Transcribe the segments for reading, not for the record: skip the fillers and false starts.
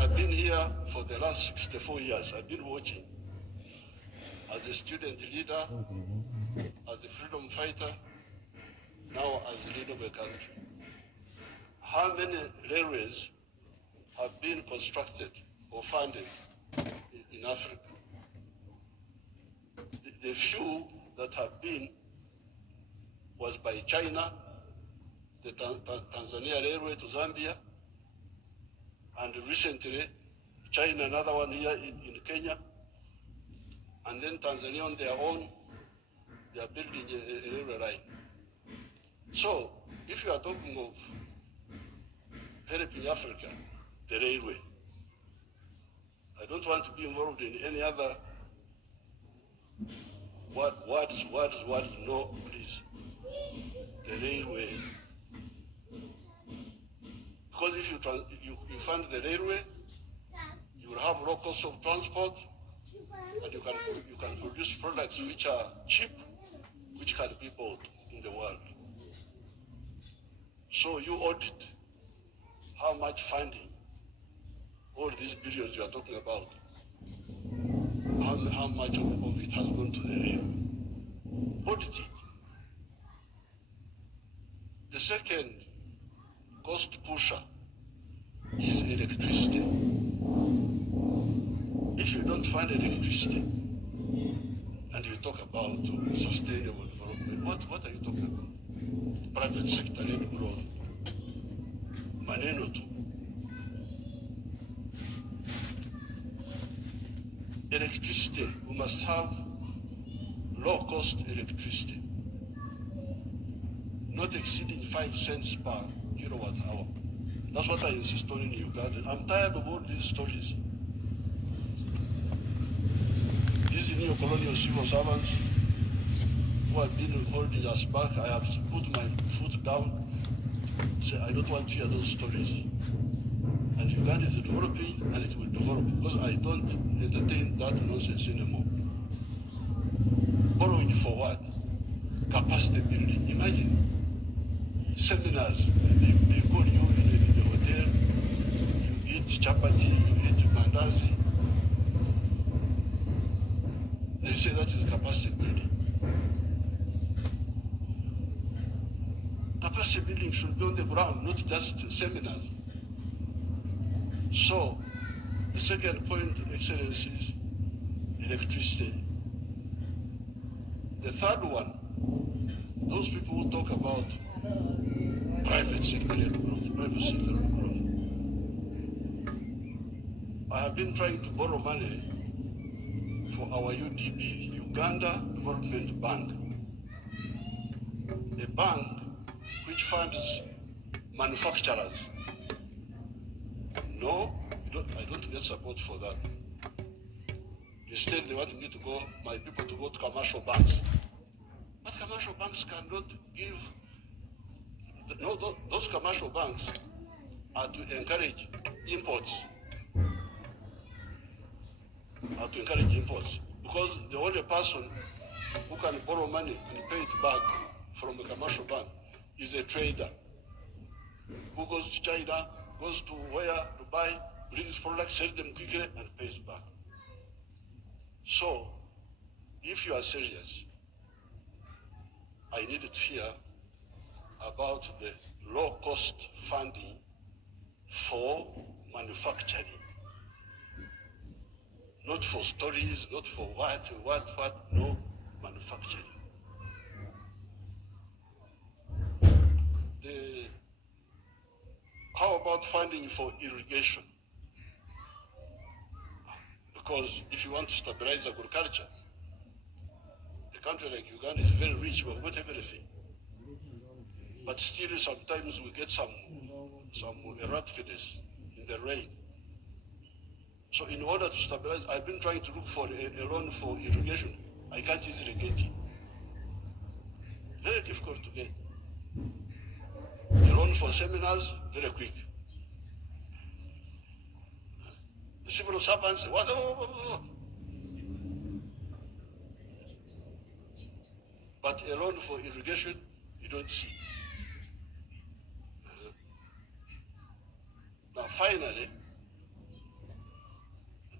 have been here for the last 64 years. I've been watching as a student leader, as a freedom fighter, now as the leader of a country. How many railways have been constructed or funded in Africa? The few that have been was by China, the Tanzania Railway to Zambia, and recently China, another one here in Kenya, and then Tanzania on their own, they are building a railway line. So if you are talking of helping Africa, the railway, I don't want to be involved in any other words, no, please. The railway. Because if you fund the railway, you will have low cost of transport, and you can produce products which are cheap, which can be bought in the world. So you audit how much funding, all these billions you are talking about, how much of it has gone to the railway. Audit it. The second cost pusher is electricity. If you don't fund electricity and you talk about sustainable development, what are you talking about? Private sector led growth. Maneno tu. Electricity, we must have low cost electricity, not exceeding 5 cents per kilowatt hour. That's what I insist on in Uganda. I'm tired of all these stories. These neo-colonial civil servants who have been holding us back, I have put my foot down, say I don't want to hear those stories. And Uganda is developing, and it will develop, because I don't entertain that nonsense anymore. Borrowing for what? Capacity building. Imagine seminars, they call you in the hotel, you eat chapati, you eat mandazi. They say that is capacity building. Capacity building should be on the ground, not just seminars. So, the second point, Excellency, is electricity. The third one, those people who talk about private sector growth, private sector growth. I have been trying to borrow money for our UDB, Uganda Development Bank, a bank which funds manufacturers. No, I don't get support for that. Instead, they want me to go, my people to go to commercial banks. But commercial banks cannot give, no, those commercial banks are to encourage imports. Because the only person who can borrow money and pay it back from a commercial bank is a trader who goes to China, goes to where to buy, brings products, sells them quickly, and pays back. So, if you are serious, I needed to hear about the low-cost funding for manufacturing. Not for stories, not for what, no, manufacturing. How about funding for irrigation? Because if you want to stabilize agriculture, a country like Uganda is very rich, we've got everything. But still sometimes we get some erraticness in the rain. So in order to stabilize, I've been trying to look for a loan for irrigation. I can't easily get it. Very difficult to get. A loan for seminars, very quick. The civil servants, what? But a loan for irrigation, you don't see. Now finally,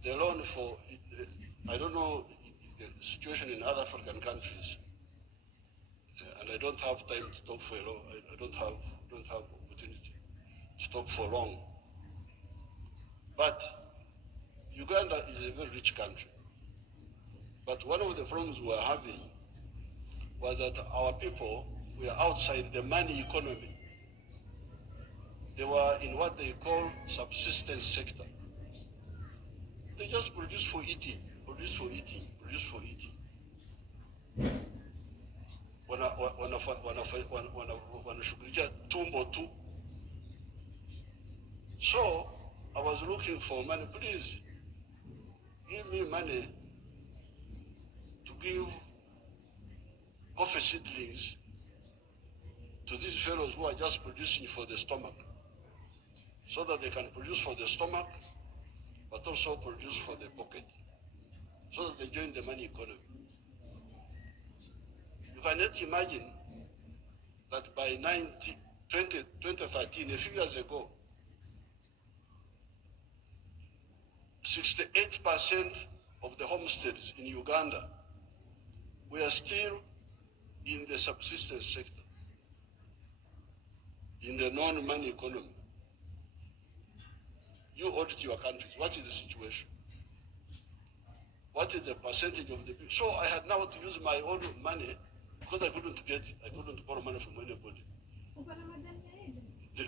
the loan for, I don't know the situation in other African countries, and I don't have time to talk for a long, I don't have opportunity to talk for long. But Uganda is a very rich country. But one of the problems we were having was that our people were outside the money economy. They were in what they call subsistence sector. They just produce for eating, produce for eating, produce for eating. Wanashughulikia tumbo tu. So I was looking for money. Please give me money to give coffee seedlings to these fellows who are just producing for the stomach, so that they can produce for the stomach, but also produce for the pocket, so that they join the money economy. You cannot imagine that by 2013, a few years ago, 68% of the homesteads in Uganda were still in the subsistence sector, in the non-money economy. You audit your countries. What is the situation? What is the percentage of the people? So I had now to use my own money because I couldn't borrow money from anybody.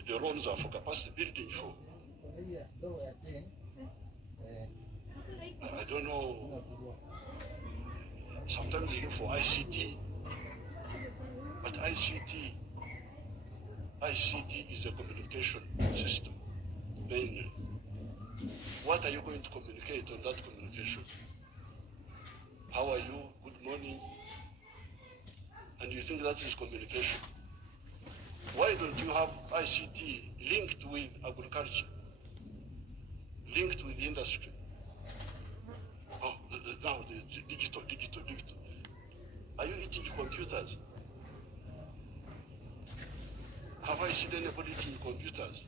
The loans are for capacity building for. I don't know. Sometimes they look for ICT, but ICT is a communication system mainly. What are you going to communicate on that communication? How are you? Good morning. And you think that is communication? Why don't you have ICT linked with agriculture, linked with industry? Oh, now the digital. Are you eating computers? Have I seen anybody eating computers?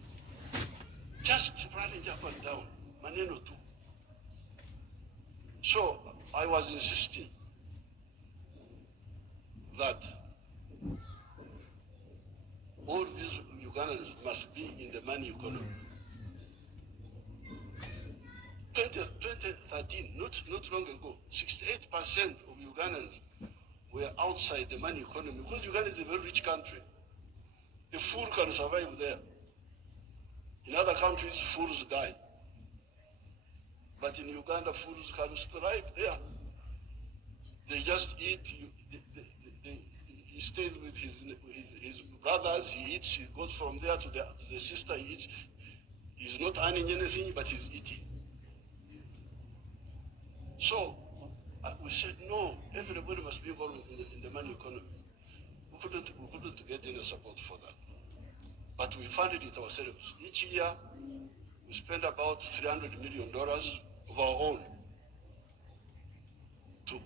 Just running up and down, maneno tu. So I was insisting that all these Ugandans must be in the money economy. 2013, not long ago, 68% of Ugandans were outside the money economy because Uganda is a very rich country. A fool can survive there. In other countries, fools die. But in Uganda, fools can thrive there. They just eat. He stays with his brothers. He eats. He goes from there to the sister. He eats. He's not earning anything, but he's eating. So we said, no, everybody must be involved in the money economy. We couldn't get any support for that. But we funded it ourselves. Each year, we spend about $300 million of our own to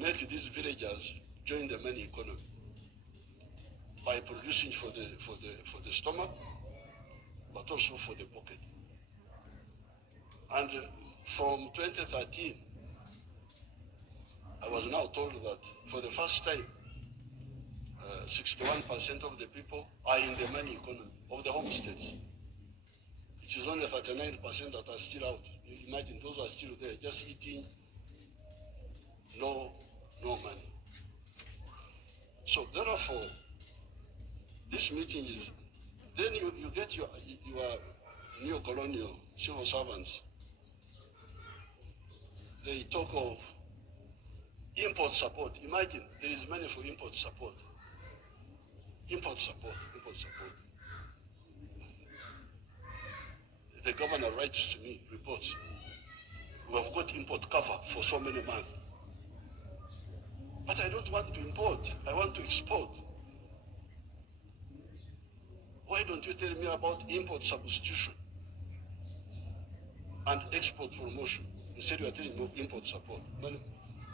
make these villagers join the money economy by producing for the stomach, but also for the pocket. And from 2013, I was now told that for the first time, 61% of the people are in the money economy of the homesteads. It is only 39% that are still out. You imagine those are still there, just eating, no money. So therefore, this meeting is, then you get your neo-colonial civil servants. They talk of import support. Imagine there is money for import support. Import support. The governor writes to me, reports, we have got import cover for so many months. But I don't want to import, I want to export. Why don't you tell me about import substitution and export promotion? Instead you are telling me import support.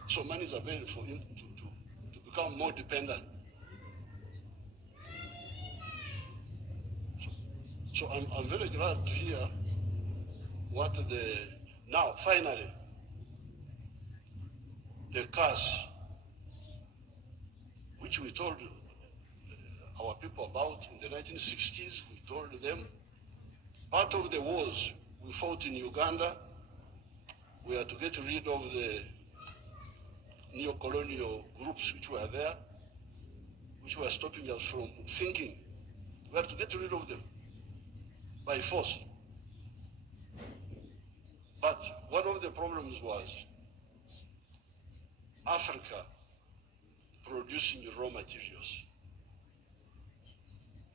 So money is available for him to become more dependent. So I'm very glad to hear what the Now, finally, the curse, which we told our people about in the 1960s, we told them, part of the wars we fought in Uganda were to get rid of the neo-colonial groups which were there, which were stopping us from thinking. We had to get rid of them by force. But one of the problems was Africa producing raw materials,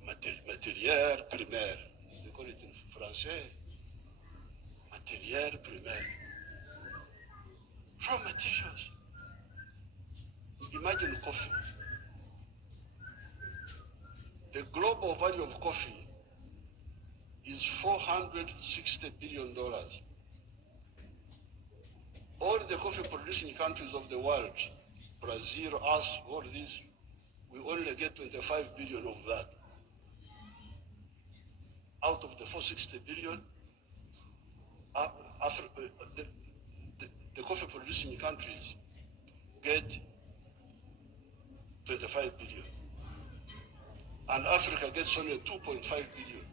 matière primaire, they call it in Français, matière primaire, raw materials. Imagine coffee. The global value of coffee is $460 billion. All the coffee producing countries of the world, Brazil, us, all this, we only get 25 billion of that. Out of the 460 billion, the coffee producing countries get 25 billion. And Africa gets only 2.5 billion.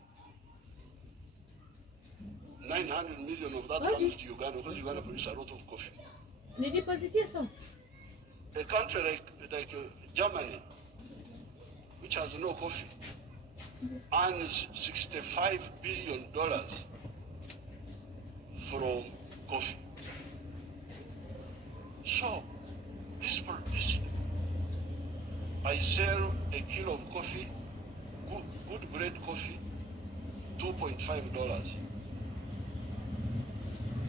900 million of that comes to Uganda because Uganda produces a lot of coffee. A country like Germany, which has no coffee, earns $65 billion from coffee. So, this I sell a kilo of coffee, good grade coffee, $2.5.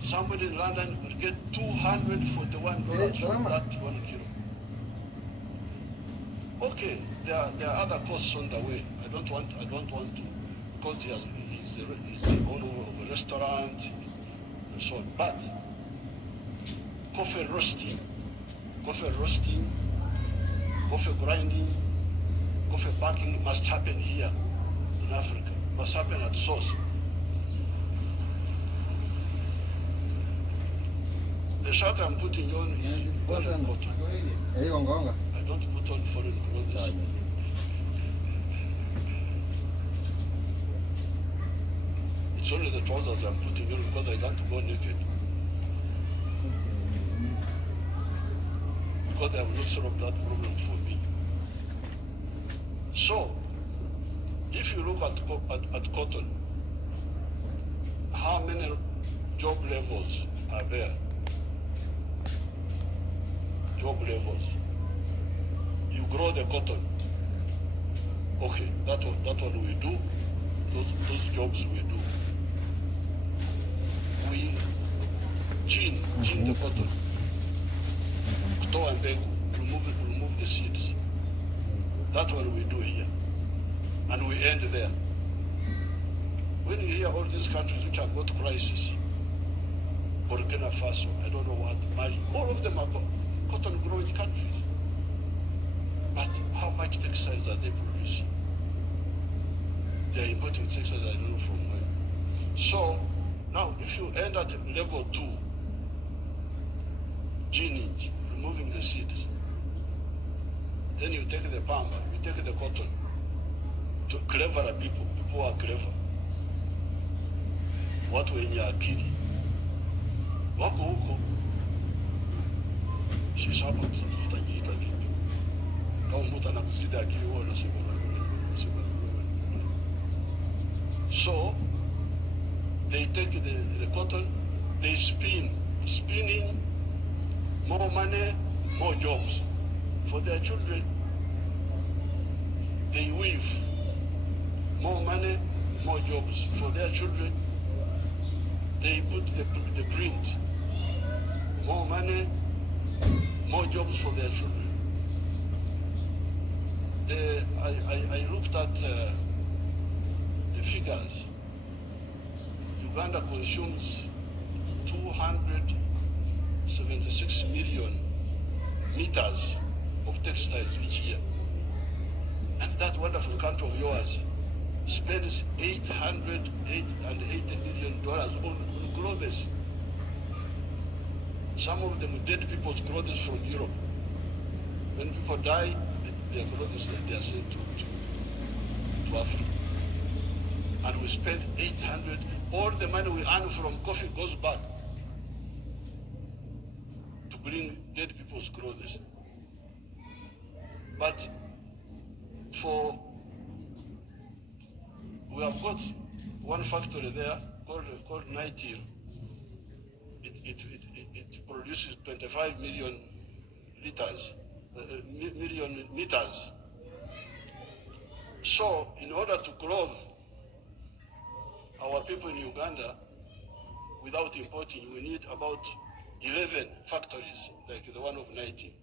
Somebody in London will get $241 from that 1 kilo. Okay, there are other costs on the way. I don't want to, because he's the owner of a restaurant and so on. But coffee roasting, coffee grinding, coffee packing must happen here in Africa. Must happen at source. The shirt I'm putting on is foreign cotton. I don't put on foreign clothes. It's only the trousers I'm putting on because I can't go naked. Because they have not solved that problem for me. So, if you look at cotton, how many job levels are there? Job levels. You grow the cotton. Okay, that one we do. Those jobs we do. We gene the cotton. Store and beg, remove the seeds. That one we do here. And we end there. When you hear all these countries which have got crisis, Burkina Faso, I don't know what, Mali, all of them are cotton growing countries. But how much textiles are they producing? They are importing textiles, I don't know from where. So now if you end at level 2, gening, removing the seeds, then you take the palm, you take the cotton, to cleverer people who are clever. Watu wenye akili wako huko, sisi hapa tutajiita vipi? Kama mtu anakuzidi akili wewe unasema. So they take the cotton, they spinning, more money, more jobs for their children. They weave, more money, more jobs for their children. They put the print, more money, more jobs for their children. I looked at the figures. Uganda consumes 276 million meters of textiles each year. And that wonderful country of yours spends $880 million on clothes. Some of them dead people's clothes from Europe. When people die, their clothes they are sent to Africa. And we spend 800. All the money we earn from coffee goes back to bring dead people's clothes. But we have got one factory there called Nightil. It produces 25 million liters, million meters. So in order to clothe our people in Uganda without importing, we need about 11 factories like the one of Nightil.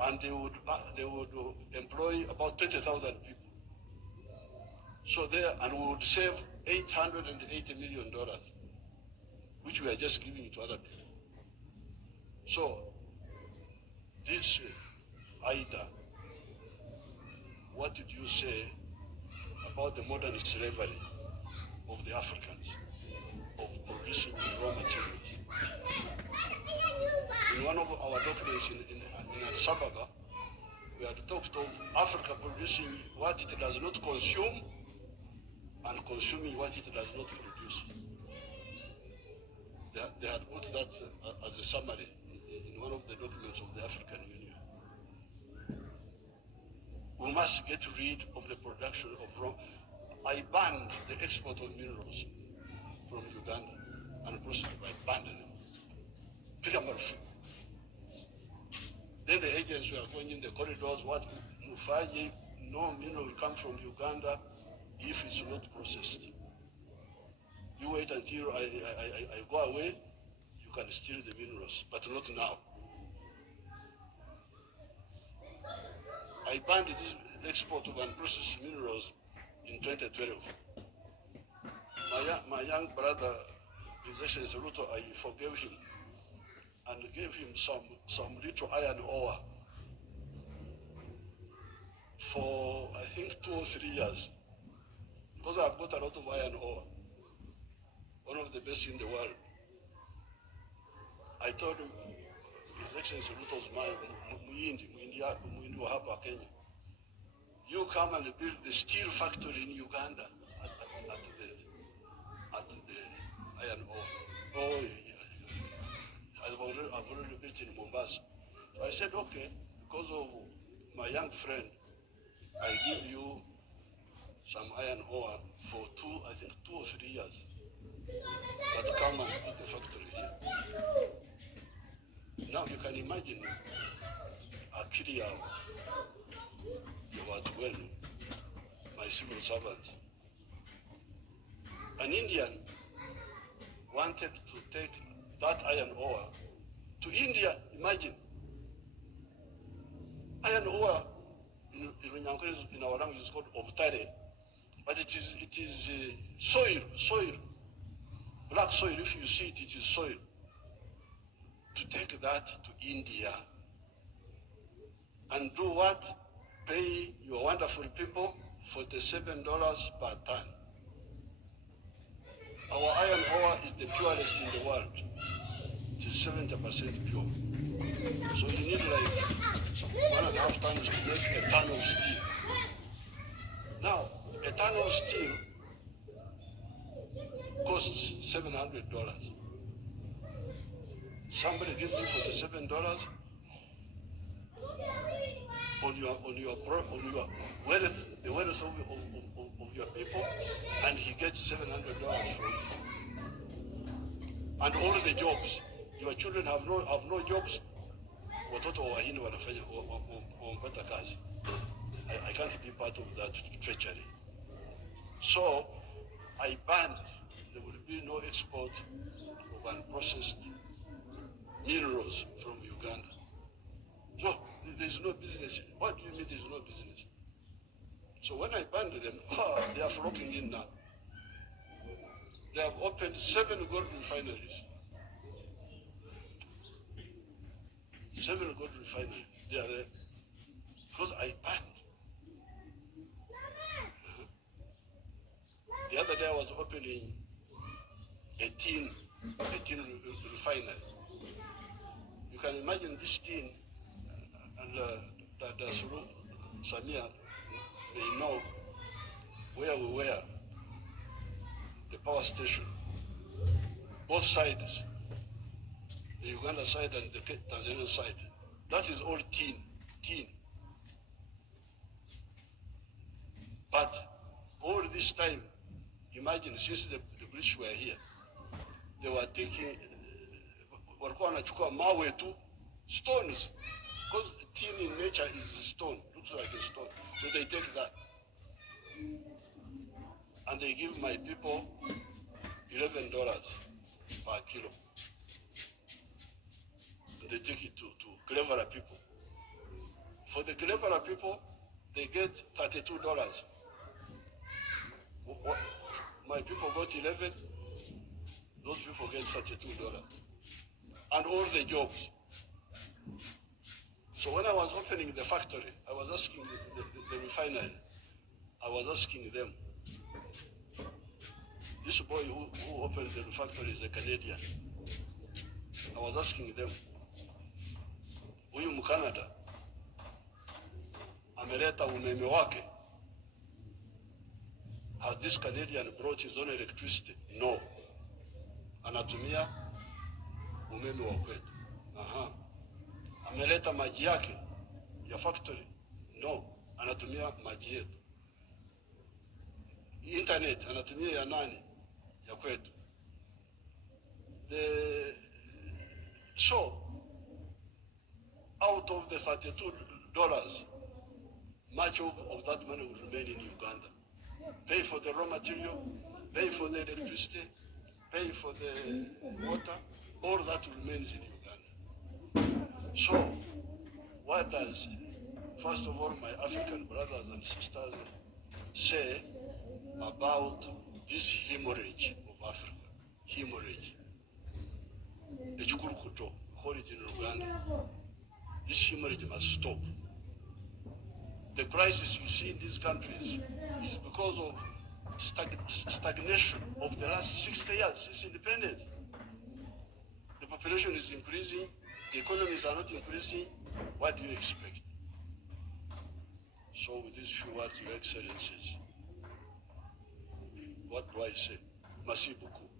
And they would employ about 20,000 people. So and we would save $880 million, which we are just giving to other people. So this Ida, what did you say about the modern slavery of the Africans, of producing raw materials? In one of our documents in Addis Ababa, we had talked of Africa producing what it does not consume and consuming what it does not produce. They had put that as a summary in one of the documents of the African Union. We must get rid of the production of raw. I banned the export of minerals from Uganda and processed. I banned them. Then the agents were going in the corridors, what Mufaji, no mineral will come from Uganda if it's not processed. You wait until I go away, you can steal the minerals, but not now. I banned this export of unprocessed minerals in 2012. My young brother, His Excellency Ruto, I forgave him and gave him some little iron ore for I think 2 or 3 years, because I've got a lot of iron ore, one of the best in the world. I told him, His Excellency Ruto's man, Muindi wa hapa Kenya, you come and build the steel factory in Uganda at the iron ore. Oh, yeah. I've already built in Mombasa. So I said, okay, because of my young friend, I give you some iron ore for 2 or 3 years. But come and put the factory here. Now you can imagine Akiria, Watuwenu, my civil servants. An Indian wanted to take that iron ore to India. Imagine. Iron ore in our language is called obtare, but it is soil, black soil. If you see it, it is soil. To take that to India and do what? Pay your wonderful people $47 per ton. Our iron ore is the purest in the world. It is 70% pure. So you need like 1.5 tons to make a ton of steel. Now, a ton of steel costs $700. Somebody gives you $47 on your wealth, the wealth of your people, and he gets $700 from you. And all the jobs. Your children have no jobs. Watoto wahini wanafanya wapata kazi. I can't be part of that treachery. So I banned. There will be no export of unprocessed minerals from Uganda. So there's no business. What do you mean there's no business? So when I banned them, they are flocking in now. They have opened 7 gold refineries. 7 gold refineries. They are there. Because I banned. The other day I was opening a tin refineries. You can imagine this teen, and that Suru Samia may know where we were, the power station, both sides, the Uganda side and the Tanzanian side. That is all teen. But all this time, imagine since the British were here, they were taking, walikuwa wanachukua mawe tu, stones, because tin in nature is a stone, looks like a stone. So they take that, and they give my people $11 per kilo. And they take it to cleverer people. For the cleverer people, they get $32. What? My people got 11, those people get $32. And all the jobs. So when I was opening the factory, I was asking the refinery, I was asking them, this boy who opened the factory is a Canadian. I was asking them, huyu Mkanada ameleta umeme wake. Has this Canadian brought his own electricity? No. Anatumia umeme wa kwetu. Ameleta maji yake ya factory? No. Anatumia maji yetu. Internet anatumia ya nani? Ya kwetu. So, out of the $32, much of that money will remain in Uganda. Pay for the raw material, pay for the electricity, pay for the water, all that remains in Uganda. So, what does, first of all, my African brothers and sisters say about this hemorrhage of Africa? Hemorrhage. Echukurukuto, call it in Uganda. This hemorrhage must stop. The crisis you see in these countries is because of stagnation of the last 60 years since independence. The population is increasing, the economies are not increasing. What do you expect? So with these few words, Your Excellencies, what do I say? Merci beaucoup.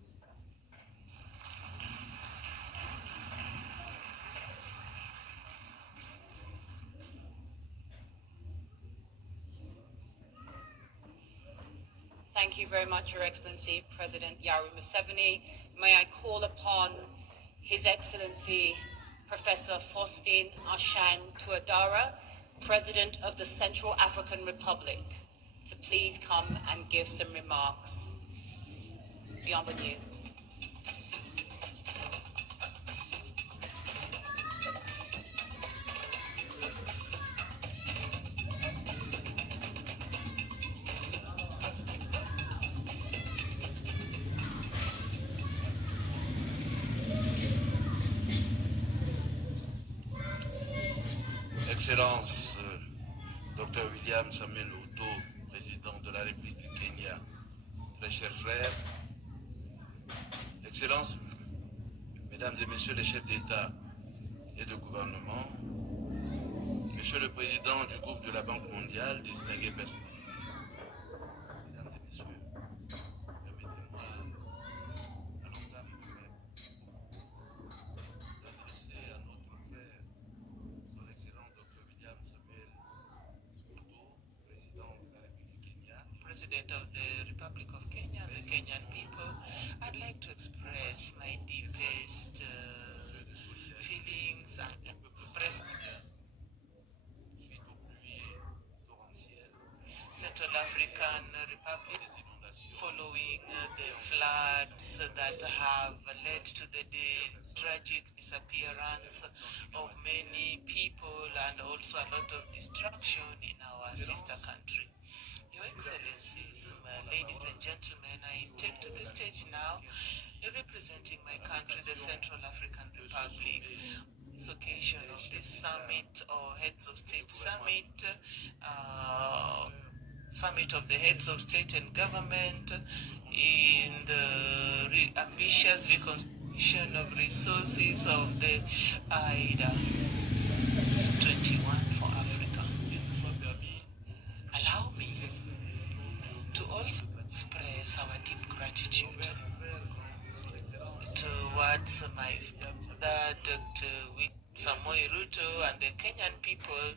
Thank you very much, Your Excellency, President Yoweri Museveni. May I call upon His Excellency, Professor Faustin Archange Touadéra, President of the Central African Republic, to please come and give some remarks. Bienvenue. Excellence, Dr. William Samuel Ruto, président de la République du Kenya, très chers frères, Excellences, Mesdames et Messieurs les chefs d'État et de gouvernement, Monsieur le Président du groupe de la Banque mondiale, distingués personnels, Mesdames et Messieurs, permettez-moi à l'entame de mes propos d'adresser à notre frère, son Excellent Dr. William Samuel Ruto, Président de la République du Kenya, President of the Republic of Kenya, the Kenyan people. I'd like to express my deepest feelings and express suite aux pluies torrentielles, Central African Republic following the floods that have led to the tragic disappearance of many people and also a lot of destruction in our sister country. Your Excellencies, ladies and gentlemen, I take to the stage now, representing my country, the Central African Republic, this occasion of this summit or Heads of State Summit, Summit of the Heads of State and Government in the ambitious reconstruction of resources of the AIDA 21 for Africa. Allow me to also express our deep gratitude towards my father, Dr. Samoei Ruto, and the Kenyan people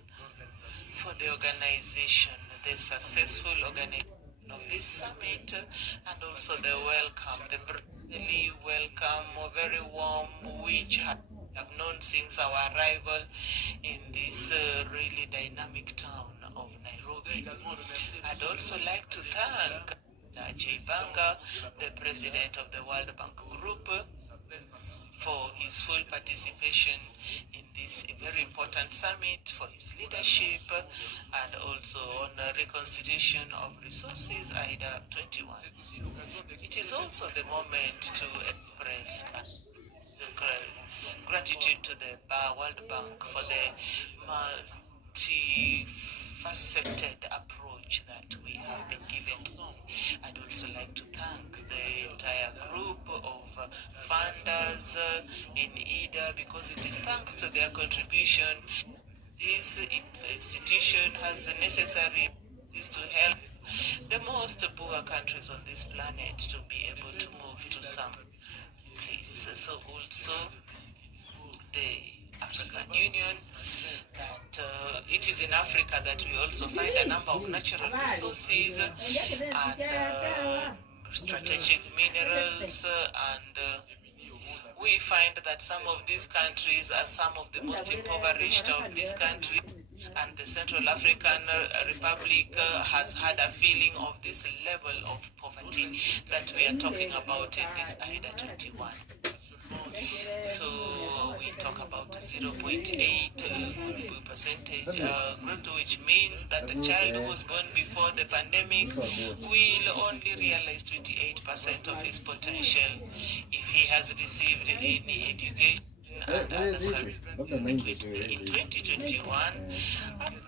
for the organization, the successful organization of this summit, and also the welcome, the brotherly welcome, very warm, which I have known since our arrival in this really dynamic town of Nairobi. I'd also like to thank Ajay Banga, the president of the World Bank Group, for his full participation in this very important summit, for his leadership, and also on reconstitution of resources, AIDA 21. It is also the moment to express gratitude to the World Bank for the multifaceted approach that we have been given. I'd also like to thank the entire group of funders in IDA, because it is thanks to their contribution this institution has the necessary resources to help the most poor countries on this planet to be able to move to some place. So also the African Union, that it is in Africa that we also find a number of natural resources and strategic minerals, and we find that some of these countries are some of the most impoverished of these countries, and the Central African Republic has had a feeling of this level of poverty that we are talking about in this AIDA 21. So we talk about 0.8 percentage growth, which means that a child who was born before the pandemic will only realize 28% of his potential if he has received any education and other services. In 2021,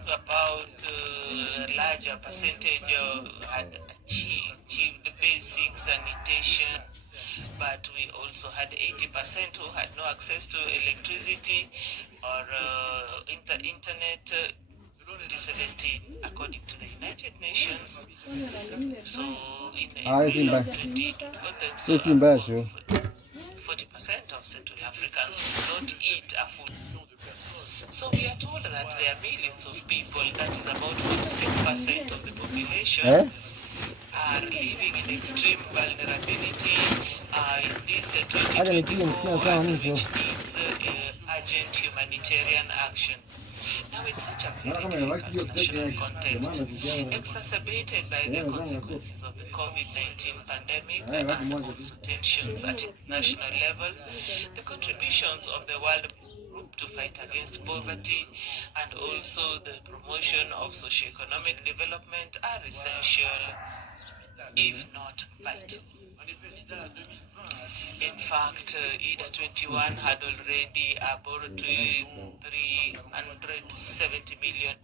about a larger percentage had achieved basic sanitation, but we also had 80% who had no access to electricity or internet. 2017, according to the United Nations. So in the 2024, 40% of Central Africans do not eat a food. So we are told that there are millions of people, that is about 46% of the population, are living in extreme vulnerability in this 2024, which needs urgent humanitarian action. Now, in such a very difficult national context, exacerbated by the consequences of the COVID-19 pandemic and also tensions at international level, the contributions of the World Group to fight against poverty and also the promotion of socio-economic development are essential, if not vital. In fact, IDA 21 had already borrowed $370 million,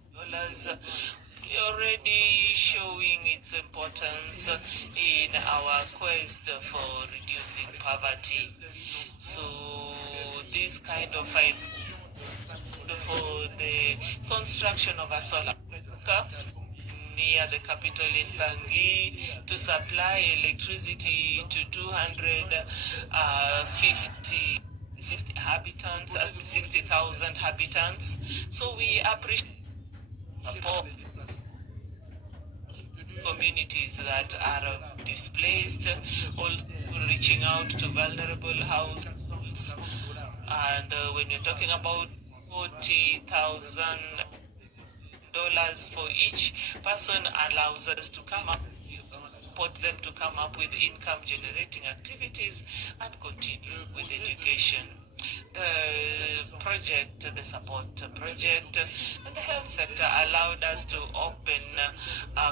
already showing its importance in our quest for reducing poverty. So this kind of for the construction of a solar park near the capital in Bangui to supply electricity to 250 60,000 habitants. So we appreciate support communities that are displaced, also reaching out to vulnerable households. And when you're talking about $40,000 for each person, allows us to come up, support them to come up with income generating activities and continue with education. The project, the support project, and the health sector allowed us to open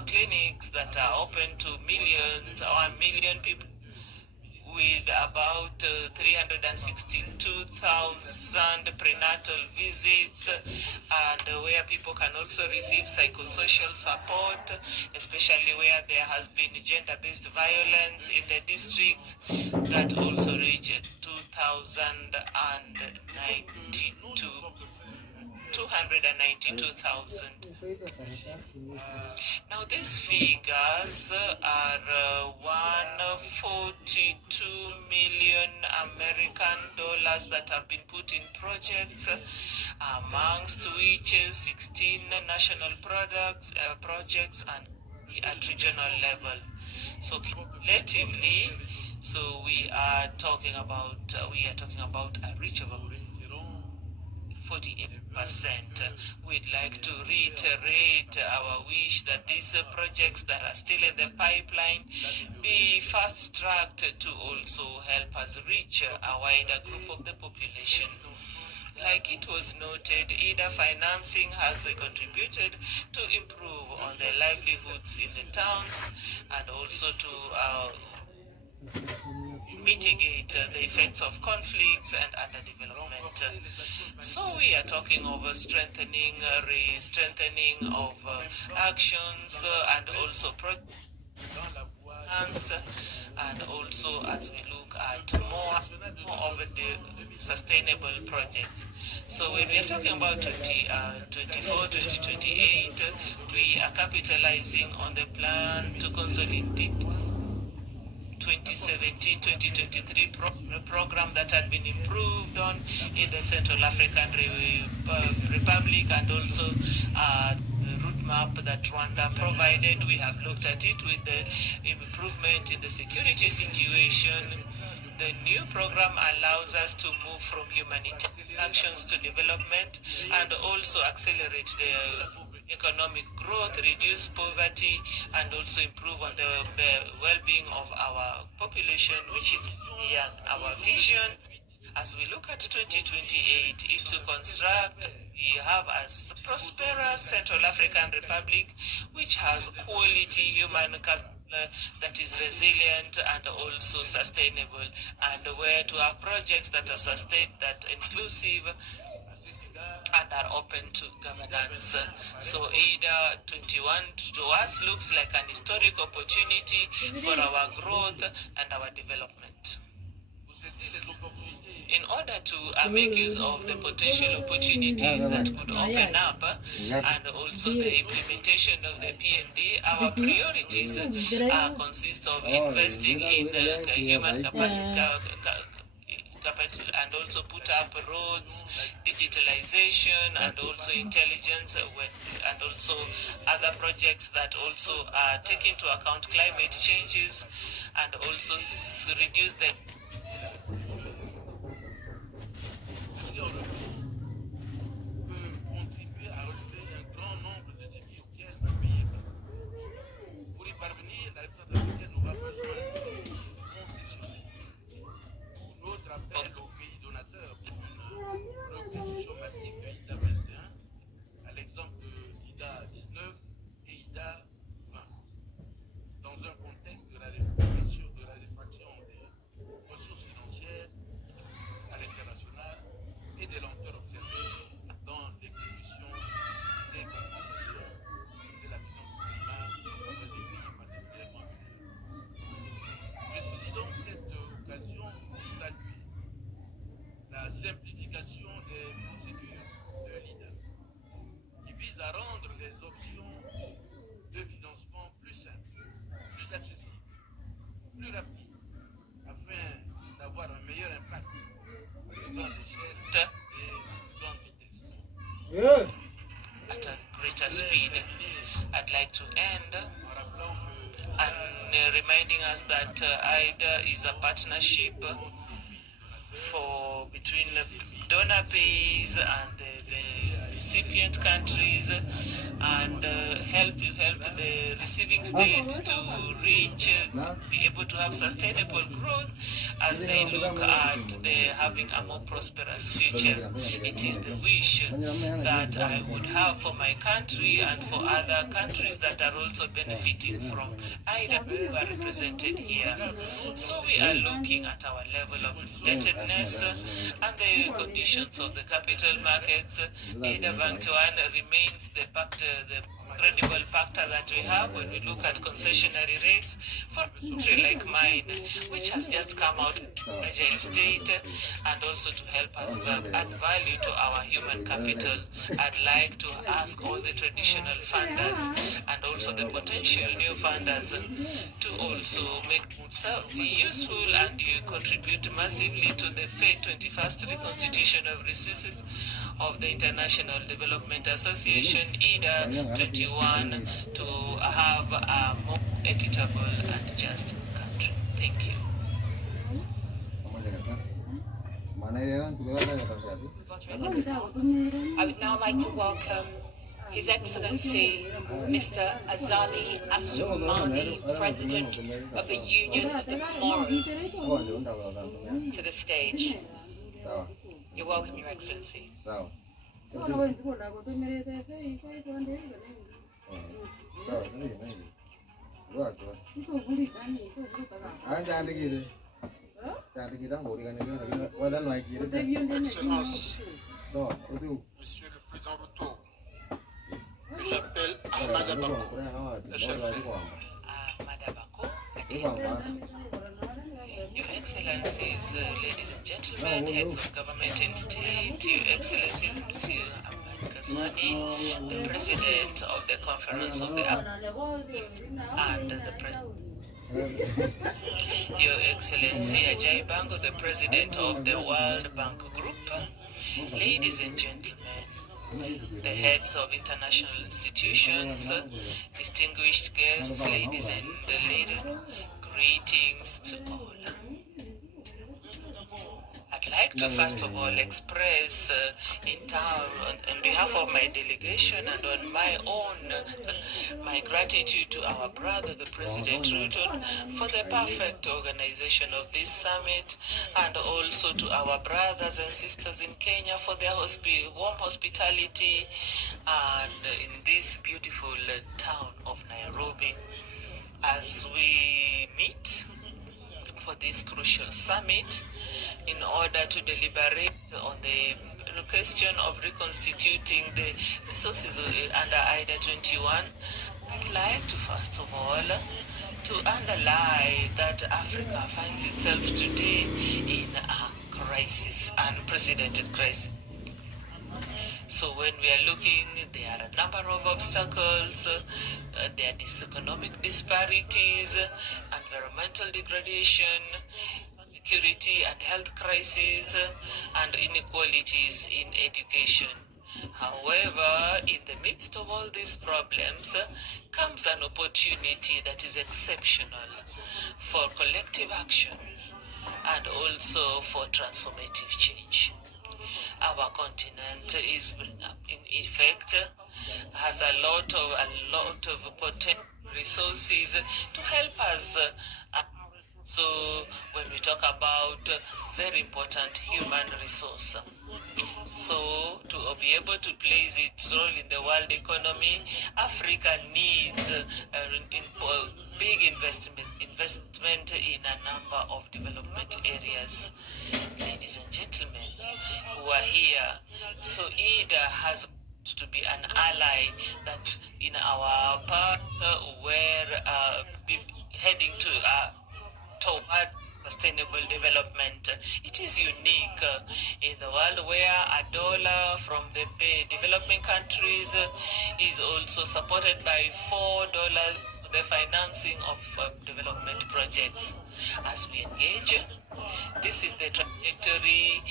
clinics that are open to millions or a million people with about 362,000 prenatal visits, and where people can also receive psychosocial support, especially where there has been gender-based violence in the districts. That also reached 292,000. Now these figures are 142 million American dollars that have been put in projects, amongst which 16 national projects and at regional level. So cumulatively, so we are talking about a reach of 48%. We'd like to reiterate our wish that these projects that are still in the pipeline be fast-tracked to also help us reach a wider group of the population. Like it was noted, EDA financing has contributed to improve on the livelihoods in the towns and also to mitigate the effects of conflicts and underdevelopment. So we are talking of strengthening of actions and also plans, and also as we look at more of the sustainable projects. So when we are talking about 2028, we are capitalizing on the plan to consolidate 2017-2023 program that had been improved on in the Central African Republic, and also the route map that Rwanda provided. We have looked at it with the improvement in the security situation. The new program allows us to move from humanitarian actions to development and also accelerate the economic growth, reduce poverty, and also improve on the well-being of our population, which is young. Our vision as we look at 2028 is to construct, we have a prosperous Central African Republic which has quality human capital that is resilient and also sustainable, and where to have projects that are sustained, that inclusive, and are open to governance. So EIDA 21 to us looks like an historic opportunity for our growth and our development. In order to make use of the potential opportunities that could open up and also the implementation of the PND, our priorities consist of investing in human capital and also put up roads, digitalization, and also intelligence, and also other projects that also take into account climate changes and also reduce the contribuer à relever un grand nombre de défis auxquels le pays est confronté. Pour y parvenir, la République africaine aura besoin d'investir concessionnels. D'où notre appel aux pays donateurs pour une reconstruction massive de l'IDA 21, à l'exemple de l'IDA 19 et l'IDA 20. Dans un contexte de la réfraction des ressources financières à l'international et des lenteurs observées dans l'exécution des compensations de la finance climat en faveur des pays particulièrement vulnérables. Je saisis donc cette occasion pour saluer la simplification des procédures de l'IDA, qui vise à rendre les options de financement plus simples, plus accessibles, plus rapides, afin d'avoir un meilleur impact à plus grande échelle et plus grande vitesse. Yeah. At a greater speed. I'd like to end and reminding us that IDA is a partnership between donor pays and the recipient countries, and help the receiving states to reach, be able to have sustainable growth, as they look at having a more prosperous future. It is the wish that I would have for my country and for other countries that are also benefiting from IDA who are represented here. So we are looking at our level of indebtedness and the conditions of the capital markets. IDA Bank remains the credible factor that we have when we look at concessionary rates for a country like mine, which has just come out of a fragile state, and also to help us add value to our human capital. I'd like to ask all the traditional funders and also the potential new funders to also make themselves useful and you contribute massively to the 21st reconstitution of resources of the International Development Association, IDA 21, to have a more equitable and just country. Thank you. I would now like to welcome His Excellency Mr. Azali Assoumani, President of the Union of the Comoros, to the stage. You're welcome, Your Excellency. Excellence, Monsieur le Président Ruto, que j'appelle Ahmada Bako, Your Excellencies, ladies and gentlemen, heads of government and state, Your Excellency Monsieur Ahmad Kazwani, the President of the Conference of the and the President. Your Excellency Ajay Bango, the President of the World Bank Group, ladies and gentlemen, the heads of international institutions, distinguished guests, ladies and ladies, greetings to all. I'd like to first of all express on behalf of my delegation and on my own my gratitude to our brother, the President Ruto, for the perfect organization of this summit, and also to our brothers and sisters in Kenya for their warm hospitality and in this beautiful town of Nairobi. As we meet for this crucial summit in order to deliberate on the question of reconstituting the resources under IDA 21, I'd like to first of all to underline that Africa finds itself today in a crisis, unprecedented crisis. So when we are looking, there are a number of obstacles, there are economic disparities, environmental degradation, security and health crisis, and inequalities in education. However, in the midst of all these problems comes an opportunity that is exceptional for collective action and also for transformative change. Our continent is, in effect, has a lot of potential resources to help us. So when we talk about very important human resource, so to be able to play its role in the world economy, Africa needs big investment in a number of development areas. Ladies and gentlemen who are here, so IDA has to be an ally that in our part we're heading to toward sustainable development. It is unique in the world where a dollar from the developing countries is also supported by $4 for the financing of development projects. As we engage, this is the trajectory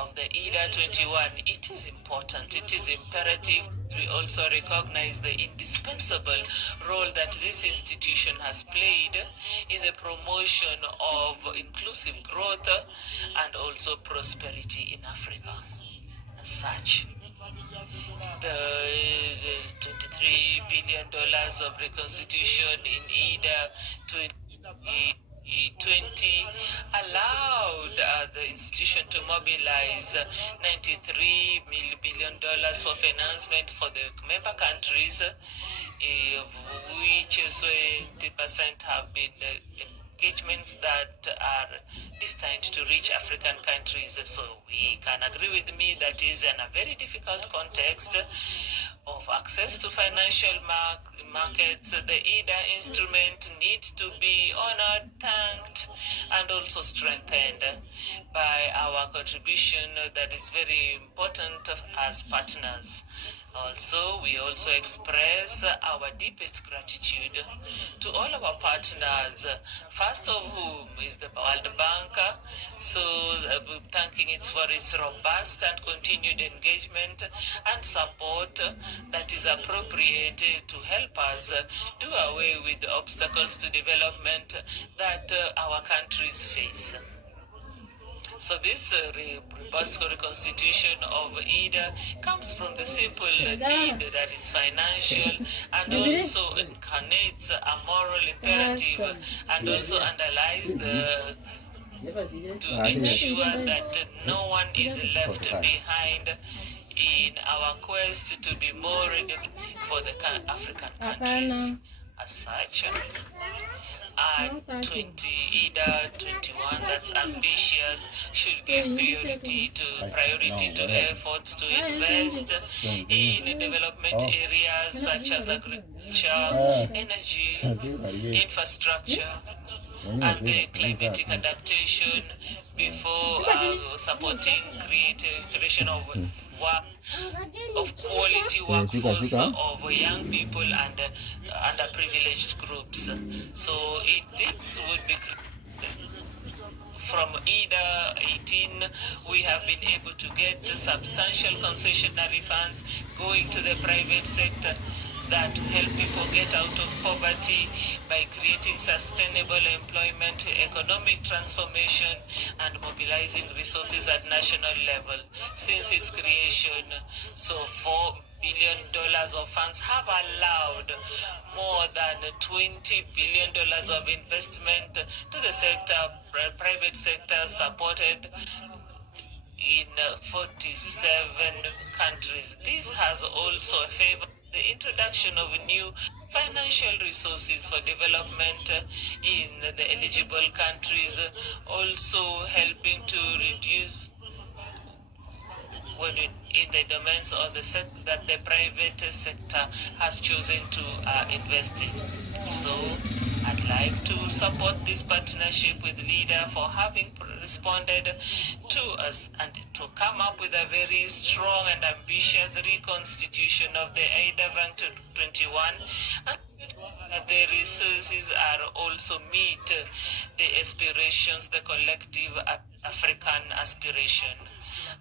of the IDA 21. It is important, it is imperative. We also recognize the indispensable role that this institution has played in the promotion of inclusive growth and also prosperity in Africa. As such, the $23 billion of reconstitution in IDA 2020 allows the institution to mobilize $93 billion for financement for the member countries, which 20% have been engagements that are destined to reach African countries. So we can agree with me that is in a very difficult context of access to financial markets. The EIDA instrument needs to be honored, thanked, and also strengthened by our contribution that is very important as partners. Also, we also express our deepest gratitude to all our partners, first of whom is the World Bank, so thanking it for its robust and continued engagement and support that is appropriate to help us do away with the obstacles to development that our countries face. So this robust reconstitution of EIDA comes from the simple need that is financial and also incarnates a moral imperative and also underlies the to ensure that no one is left behind in our quest to be more ready for the African countries. As such, at 20, either 21, that's ambitious, should give priority to efforts to invest in development areas such as agriculture, energy, infrastructure, and the climatic adaptation before supporting creation of work of quality workforce of young people and underprivileged groups. So this would be from EIDA 18, we have been able to get substantial concessionary funds going to the private sector that help people get out of poverty by creating sustainable employment, economic transformation, and mobilizing resources at national level. Since its creation, so $4 billion of funds have allowed more than $20 billion of investment to the sector, private sector supported in 47 countries. This has also favored the introduction of new financial resources for development in the eligible countries, also helping to reduce when in the domains of the that the private sector has chosen to invest in. So I'd like to support this partnership with LEADER for having responded to us and to come up with a very strong and ambitious reconstitution of the AIDA Bank 21 and the resources are also meet the aspirations, the collective African aspiration.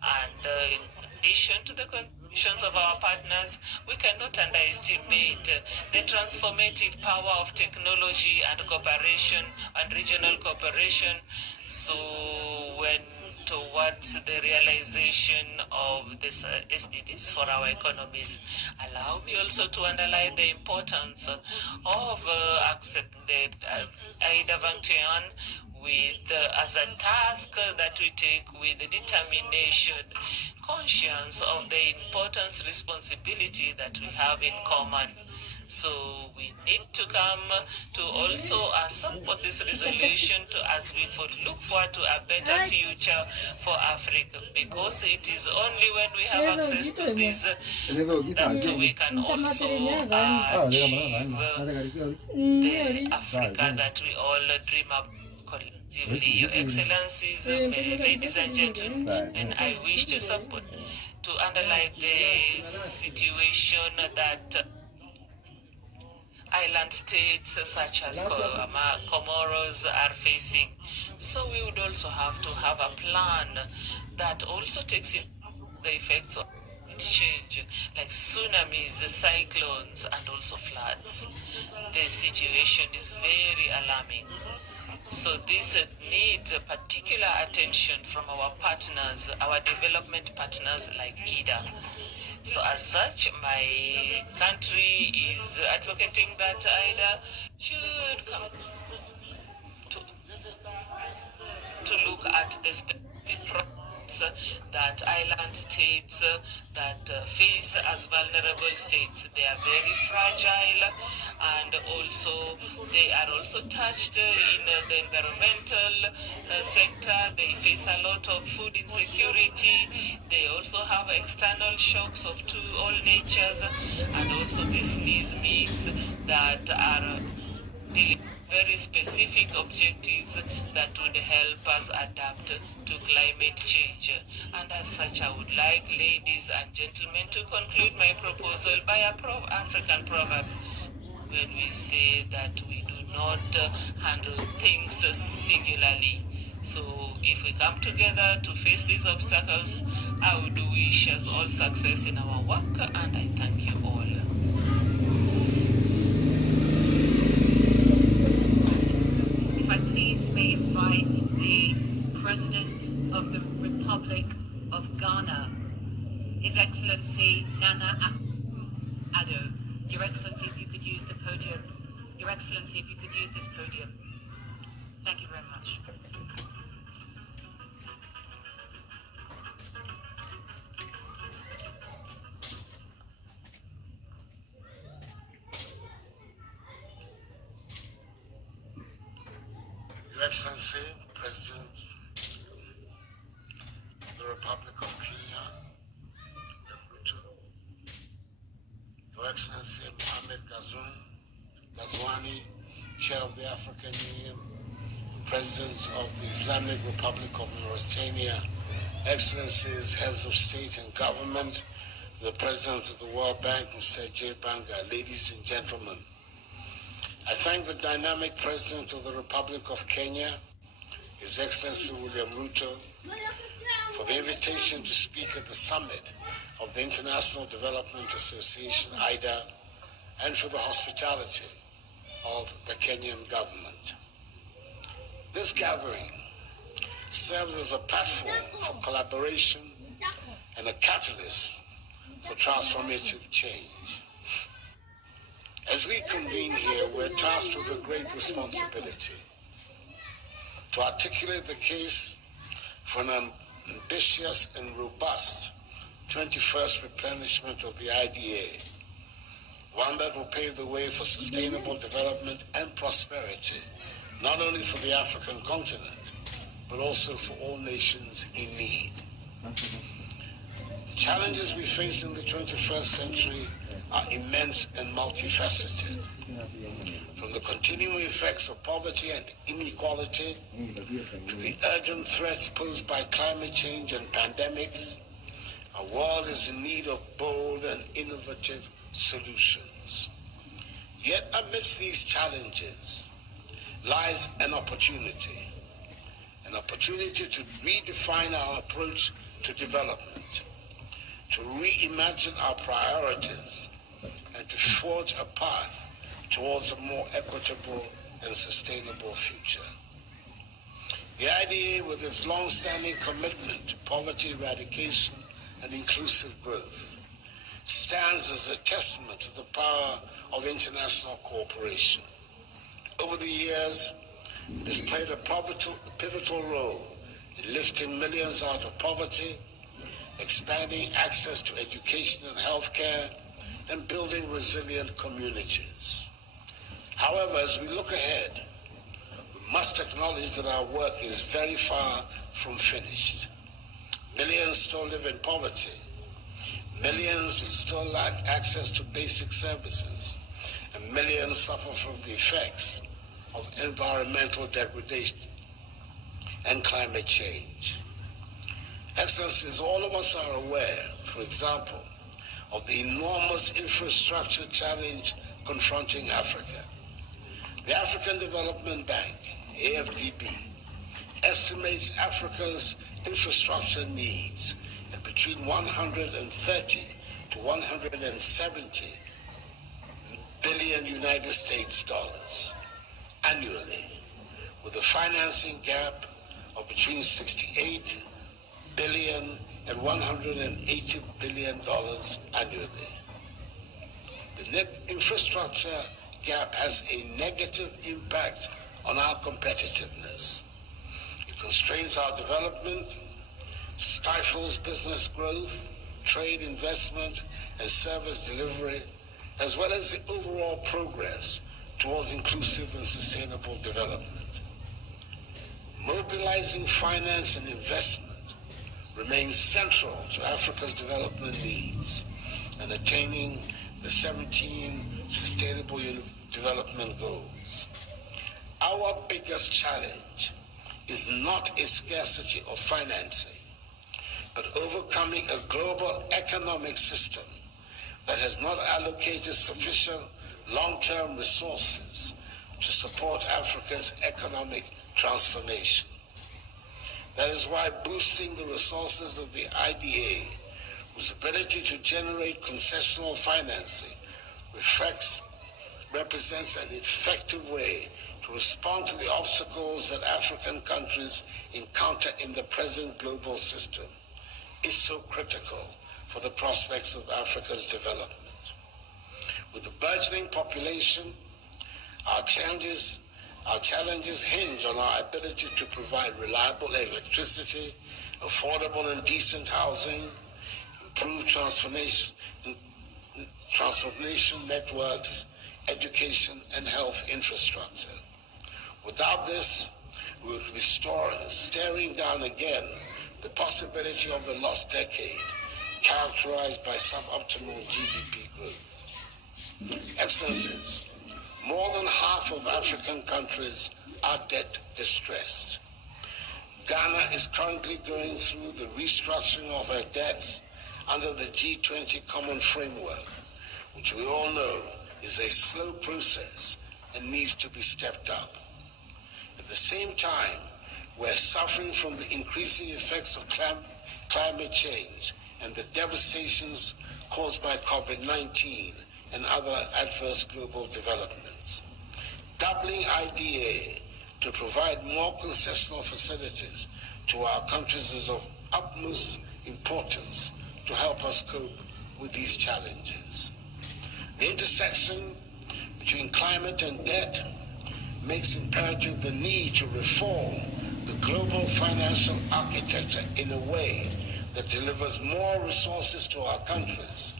And in addition to the contributions of our partners, we cannot underestimate the transformative power of technology and cooperation and regional cooperation. So when towards the realization of this SDGs for our economies. Allow me also to underline the importance of accepting the AIDA 21 with as a task that we take with determination, conscious of the importance, responsibility that we have in common. So we need to come to also support this resolution as we look forward to a better future for Africa, because it is only when we have access to this that we can also achieve the Africa that we all dream of collectively. Your Excellencies, ladies and gentlemen, and I wish to support to underline the situation that island states such as Comoros are facing. So we would also have to have a plan that also takes in the effects of change, like tsunamis, cyclones, and also floods. The situation is very alarming. So this needs particular attention from our partners, our development partners like EIDA. So as such, my country is advocating that AIDA should come to look at this the problems that island states that face as vulnerable states. They are very fragile, and also they are also touched in the environmental sector. They face a lot of food insecurity. They also have external shocks of all natures, and also this means that are very specific objectives that would help us adapt to climate change. And as such, I would like, ladies and gentlemen, to conclude my proposal by a African proverb when we say that we do not handle things singularly. So if we come together to face these obstacles, I would wish us all success in our work, and I thank you all. If I please may invite the President of the Republic of Ghana, His Excellency Nana Addo. Your Excellency, if you could use the podium. Your Excellency, if you could use this podium. Thank you very much. Your Excellency, President of the Republic of Kenya, Ruto, Your Excellency Mohamed Ghazouani, Chair of the African Union, President of the Islamic Republic of Mauritania, Excellencies, Heads of State and Government, the President of the World Bank, Mr. J. Banga, ladies and gentlemen, I thank the dynamic President of the Republic of Kenya, His Excellency William Ruto, for the invitation to speak at the summit of the International Development Association, IDA, and for the hospitality of the Kenyan government. This gathering serves as a platform for collaboration and a catalyst for transformative change. As we convene here, we're tasked with a great responsibility to articulate the case for an ambitious and robust 21st replenishment of the IDA, one that will pave the way for sustainable development and prosperity, not only for the African continent, but also for all nations in need. The challenges we face in the 21st century are immense and multifaceted. From the continuing effects of poverty and inequality, to the urgent threats posed by climate change and pandemics, our world is in need of bold and innovative solutions. Yet amidst these challenges lies an opportunity to redefine our approach to development, to reimagine our priorities, and to forge a path towards a more equitable and sustainable future. The IDA, with its long-standing commitment to poverty eradication and inclusive growth, stands as a testament to the power of international cooperation. Over the years, it has played a pivotal role in lifting millions out of poverty, expanding access to education and healthcare, and building resilient communities. However, as we look ahead, we must acknowledge that our work is very far from finished. Millions still live in poverty. Millions still lack access to basic services, and millions suffer from the effects of environmental degradation and climate change. Excellencies, all of us are aware, for example, of the enormous infrastructure challenge confronting Africa. The African Development Bank, AFDB, estimates Africa's infrastructure needs at between 130 to 170 billion United States dollars annually, with a financing gap of between 68 billion and 180 billion dollars annually. The net infrastructure gap has a negative impact on our competitiveness. It constrains our development, stifles business growth, trade investment, and service delivery, as well as the overall progress towards inclusive and sustainable development. Mobilizing finance and investment remains central to Africa's development needs and attaining the 17 Sustainable Development Goals. Our biggest challenge is not a scarcity of financing, but overcoming a global economic system that has not allocated sufficient long-term resources to support Africa's economic transformation. That is why boosting the resources of the IDA, whose ability to generate concessional financing represents an effective way to respond to the obstacles that African countries encounter in the present global system, is so critical for the prospects of Africa's development. With the burgeoning population, our challenges hinge on our ability to provide reliable electricity, affordable and decent housing, improved transportation networks, education, and health infrastructure. Without this, we will be staring down again the possibility of a lost decade characterized by suboptimal GDP growth. Excellencies, more than half of African countries are debt distressed. Ghana is currently going through the restructuring of her debts under the G20 Common Framework, which we all know is a slow process and needs to be stepped up. At the same time, we're suffering from the increasing effects of climate change and the devastations caused by COVID-19 and other adverse global developments. Doubling IDA to provide more concessional facilities to our countries is of utmost importance to help us cope with these challenges. The intersection between climate and debt makes imperative the need to reform the global financial architecture in a way that delivers more resources to our countries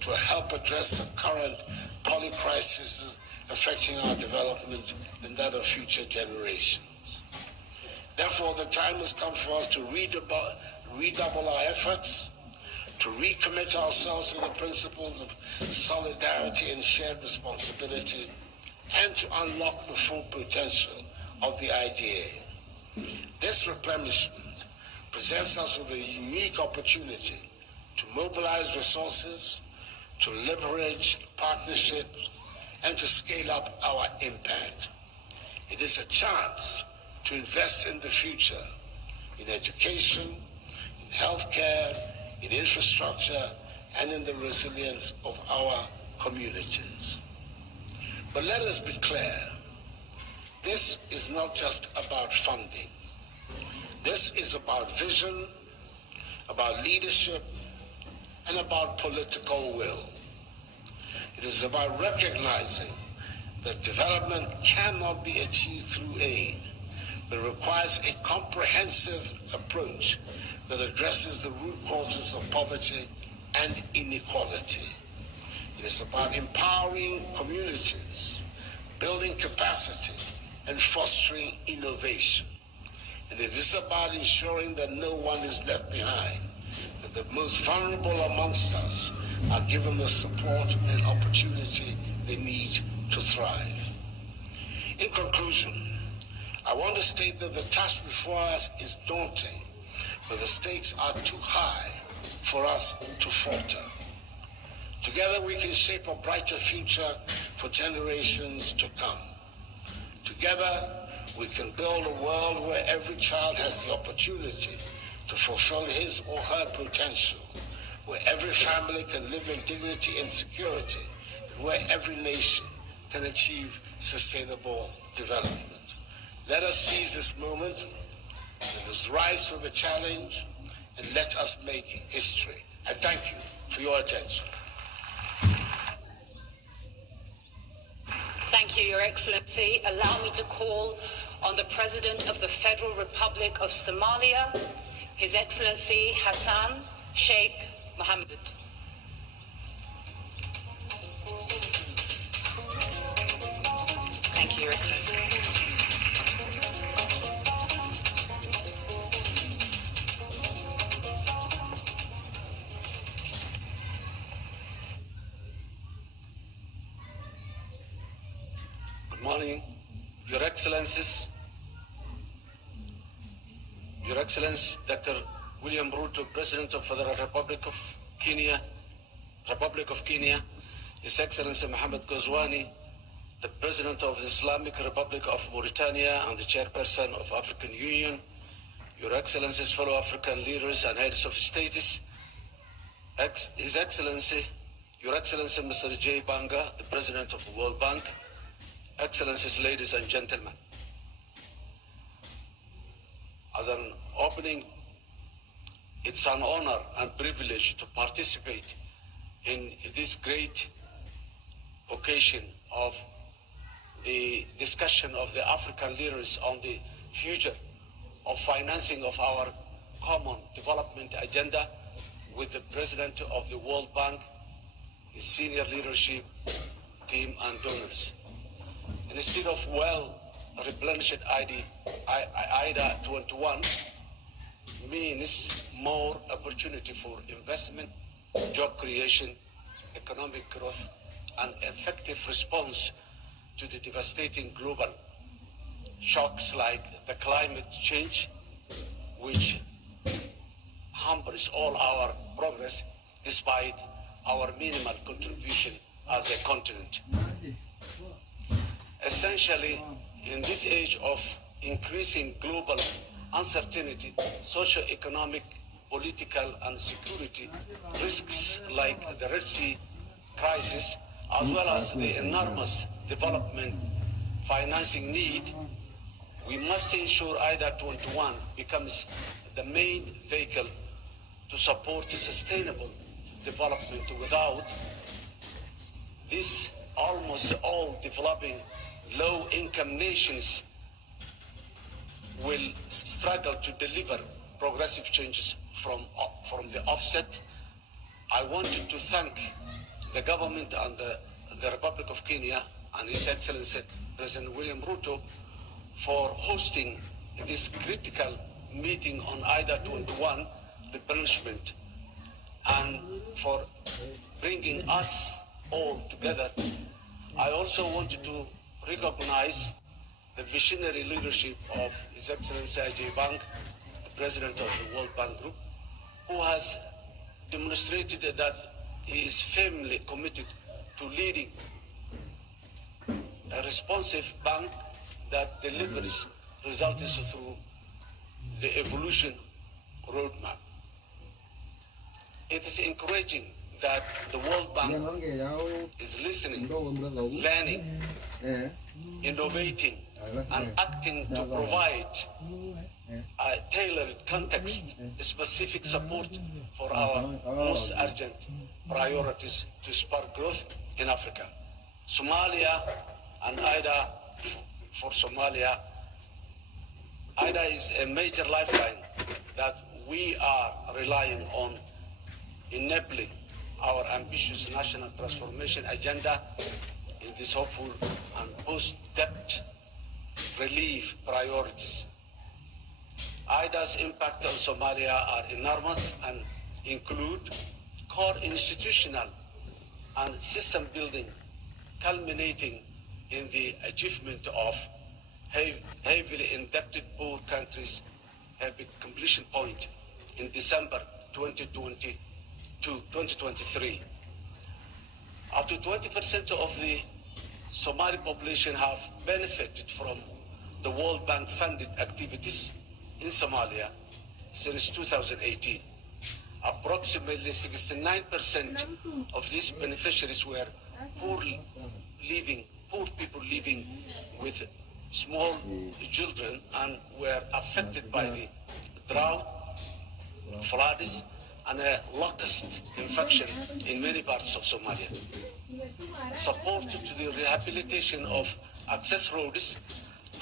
to help address the current polycrises affecting our development and that of future generations. Therefore, the time has come for us to redouble our efforts, to recommit ourselves to the principles of solidarity and shared responsibility, and to unlock the full potential of the IDA. This replenishment presents us with a unique opportunity to mobilize resources, to leverage partnerships, and to scale up our impact. It is a chance to invest in the future, in education, in healthcare, in infrastructure, and in the resilience of our communities. But let us be clear, this is not just about funding. This is about vision, about leadership, and about political will. It is about recognizing that development cannot be achieved through aid, but requires a comprehensive approach that addresses the root causes of poverty and inequality. It is about empowering communities, building capacity, and fostering innovation. And it is about ensuring that no one is left behind, that the most vulnerable amongst us are given the support and opportunity they need to thrive. In conclusion, I want to state that the task before us is daunting, but the stakes are too high for us to falter. Together we can shape a brighter future for generations to come. Together we can build a world where every child has the opportunity to fulfill his or her potential, where every family can live in dignity and security, and where every nation can achieve sustainable development. Let us seize this moment, let us rise to the challenge, and let us make history. I thank you for your attention. Thank you, Your Excellency. Allow me to call on the President of the Federal Republic of Somalia, His Excellency Hassan Sheikh Mohammed. Thank you, Your Excellency. Good morning, Your Excellencies. Your Excellency, Dr. William Ruto, President of Federal Republic of Kenya, His Excellency Mohammed Ghazwani, the President of the Islamic Republic of Mauritania and the Chairperson of African Union, Your Excellencies, fellow African leaders and heads of states, His Excellency, Your Excellency Mr. J. Banga, the President of the World Bank, Excellencies, ladies and gentlemen. As an opening, it's an honor and privilege to participate in this great occasion of the discussion of the African leaders on the future of financing of our common development agenda with the President of the World Bank, his senior leadership team and donors. Instead of well-replenished IDA 21 means more opportunity for investment, job creation, economic growth, and effective response to the devastating global shocks like the climate change, which hampers all our progress despite our minimal contribution as a continent. Essentially, in this age of increasing global uncertainty, socio-economic, political, and security risks like the Red Sea crisis, as well as the enormous development financing need, we must ensure IDA 21 becomes the main vehicle to support sustainable development. Without this, almost all developing low-income nations will struggle to deliver progressive changes from the offset. I wanted to thank the government and the Republic of Kenya and His Excellency President William Ruto for hosting this critical meeting on IDA 21 replenishment and for bringing us all together. I also wanted to recognize the visionary leadership of His Excellency Ajay Bang, the President of the World Bank Group, who has demonstrated that he is firmly committed to leading a responsive bank that delivers results through the evolution roadmap. It is encouraging that the World Bank is listening, learning, innovating, and acting to provide a tailored context-specific support for our most urgent priorities to spark growth in Africa. Somalia and IDA for Somalia. IDA is a major lifeline that we are relying on enabling our ambitious national transformation agenda in these hopeful and post-debt relief priorities. IDA's impact on Somalia are enormous and include core institutional and system building, culminating in the achievement of heavily indebted poor countries have a completion point in December 2023. Up to 20% of the Somali population have benefited from the World Bank funded activities in Somalia since 2018. Approximately 69% of these beneficiaries were poor people living with small children and were affected by the drought, floods, and a locust infection in many parts of Somalia. Support to the rehabilitation of access roads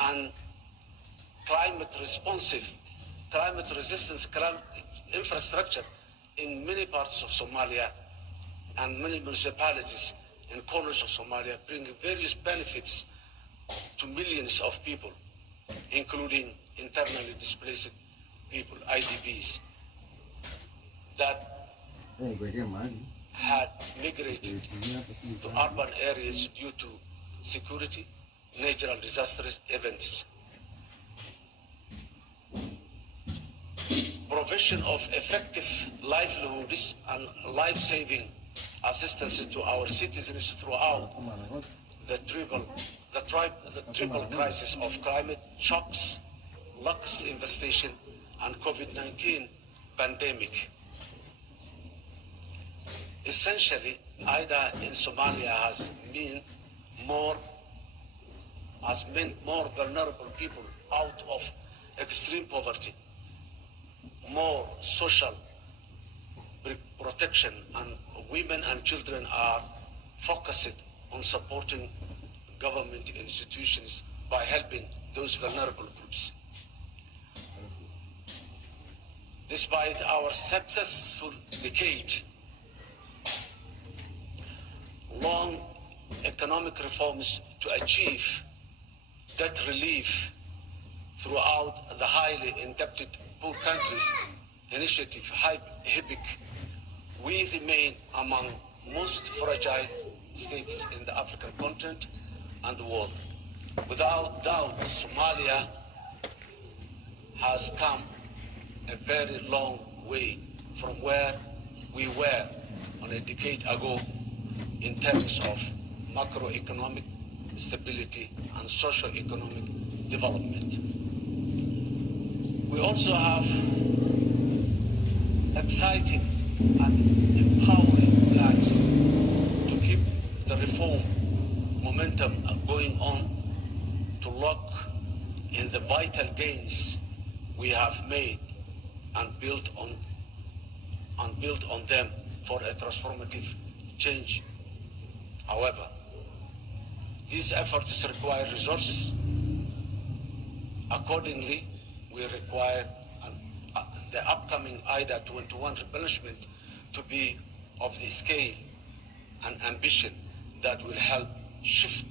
and climate responsive climate resistance, climate infrastructure in many parts of Somalia and many municipalities in corners of Somalia, bringing various benefits to millions of people, including internally displaced people, IDPs, that had migrated to urban areas due to security, natural disasters, events. Provision of effective livelihoods and life-saving assistance to our citizens throughout the triple crisis of climate shocks, locust infestation, and COVID-19 pandemic. Essentially, IDA in Somalia has meant more vulnerable people out of extreme poverty, more social protection, and women and children are focused on supporting government institutions by helping those vulnerable groups. Despite our successful decade, long economic reforms to achieve debt relief throughout the highly indebted poor countries initiative, HIPC, we remain among most fragile states in the African continent and the world. Without doubt, Somalia has come a very long way from where we were on a decade ago in terms of macroeconomic stability and socio-economic development. We also have exciting and empowering plans to keep the reform momentum going on, to lock in the vital gains we have made and build on them for a transformative change. However, these efforts require resources. Accordingly, we require the upcoming IDA 21 replenishment to be of the scale and ambition that will help shift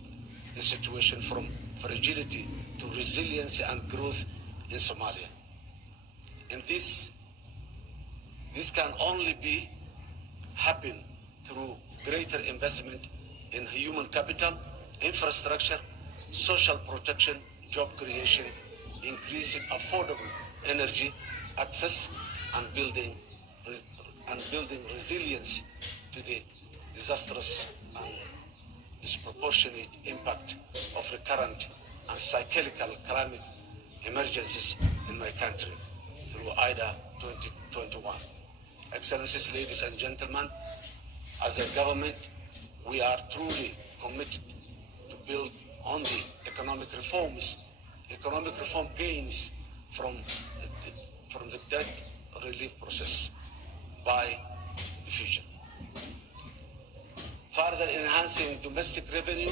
the situation from fragility to resilience and growth in Somalia. And this can only happen through greater investment in human capital, infrastructure, social protection, job creation, increasing affordable energy access, and building resilience to the disastrous and disproportionate impact of recurrent and cyclical climate emergencies in my country through IDA 2021. Excellencies, ladies and gentlemen, as a government, we are truly committed to build on the economic reform gains from the debt relief process by the future. Further enhancing domestic revenue,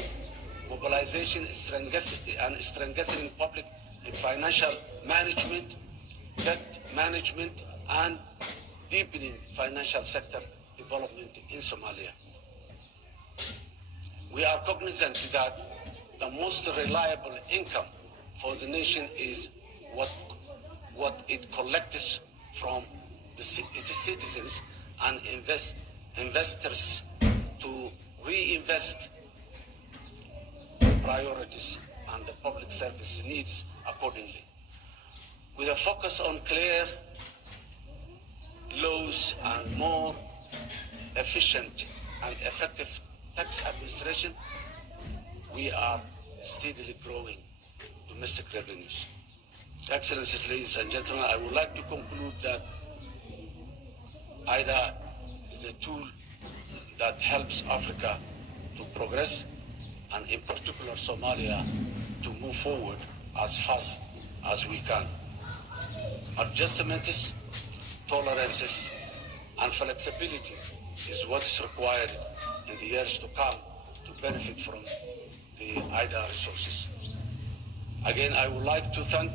mobilization, and strengthening public and financial management, debt management, and deepening financial sector development in Somalia. We are cognizant that the most reliable income for the nation is what it collects from its citizens and investors to reinvest priorities and the public service needs accordingly. With a focus on clear laws and more efficient and effective tax administration, we are steadily growing domestic revenues. Excellencies, ladies and gentlemen, I would like to conclude that IDA is a tool that helps Africa to progress, and in particular Somalia to move forward as fast as we can. Adjustments, tolerances, and flexibility is what is required in the years to come to benefit from the IDA resources. Again, I would like to thank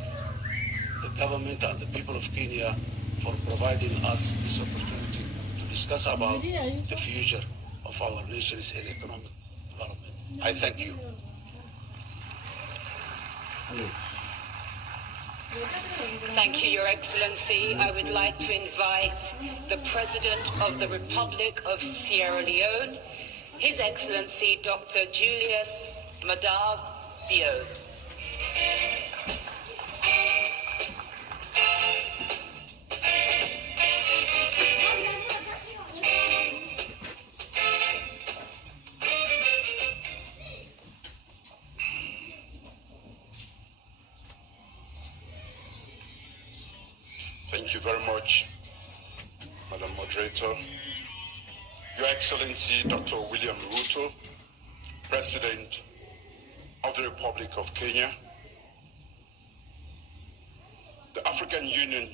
the government and the people of Kenya for providing us this opportunity to discuss about the future of our nation's economic development. I thank you. Thank you, Your Excellency. I would like to invite the President of the Republic of Sierra Leone, His Excellency Dr. Julius Maada Bio. Thank you very much, Madam Moderator. Your Excellency Dr. William Ruto, President of the Republic of Kenya, the African Union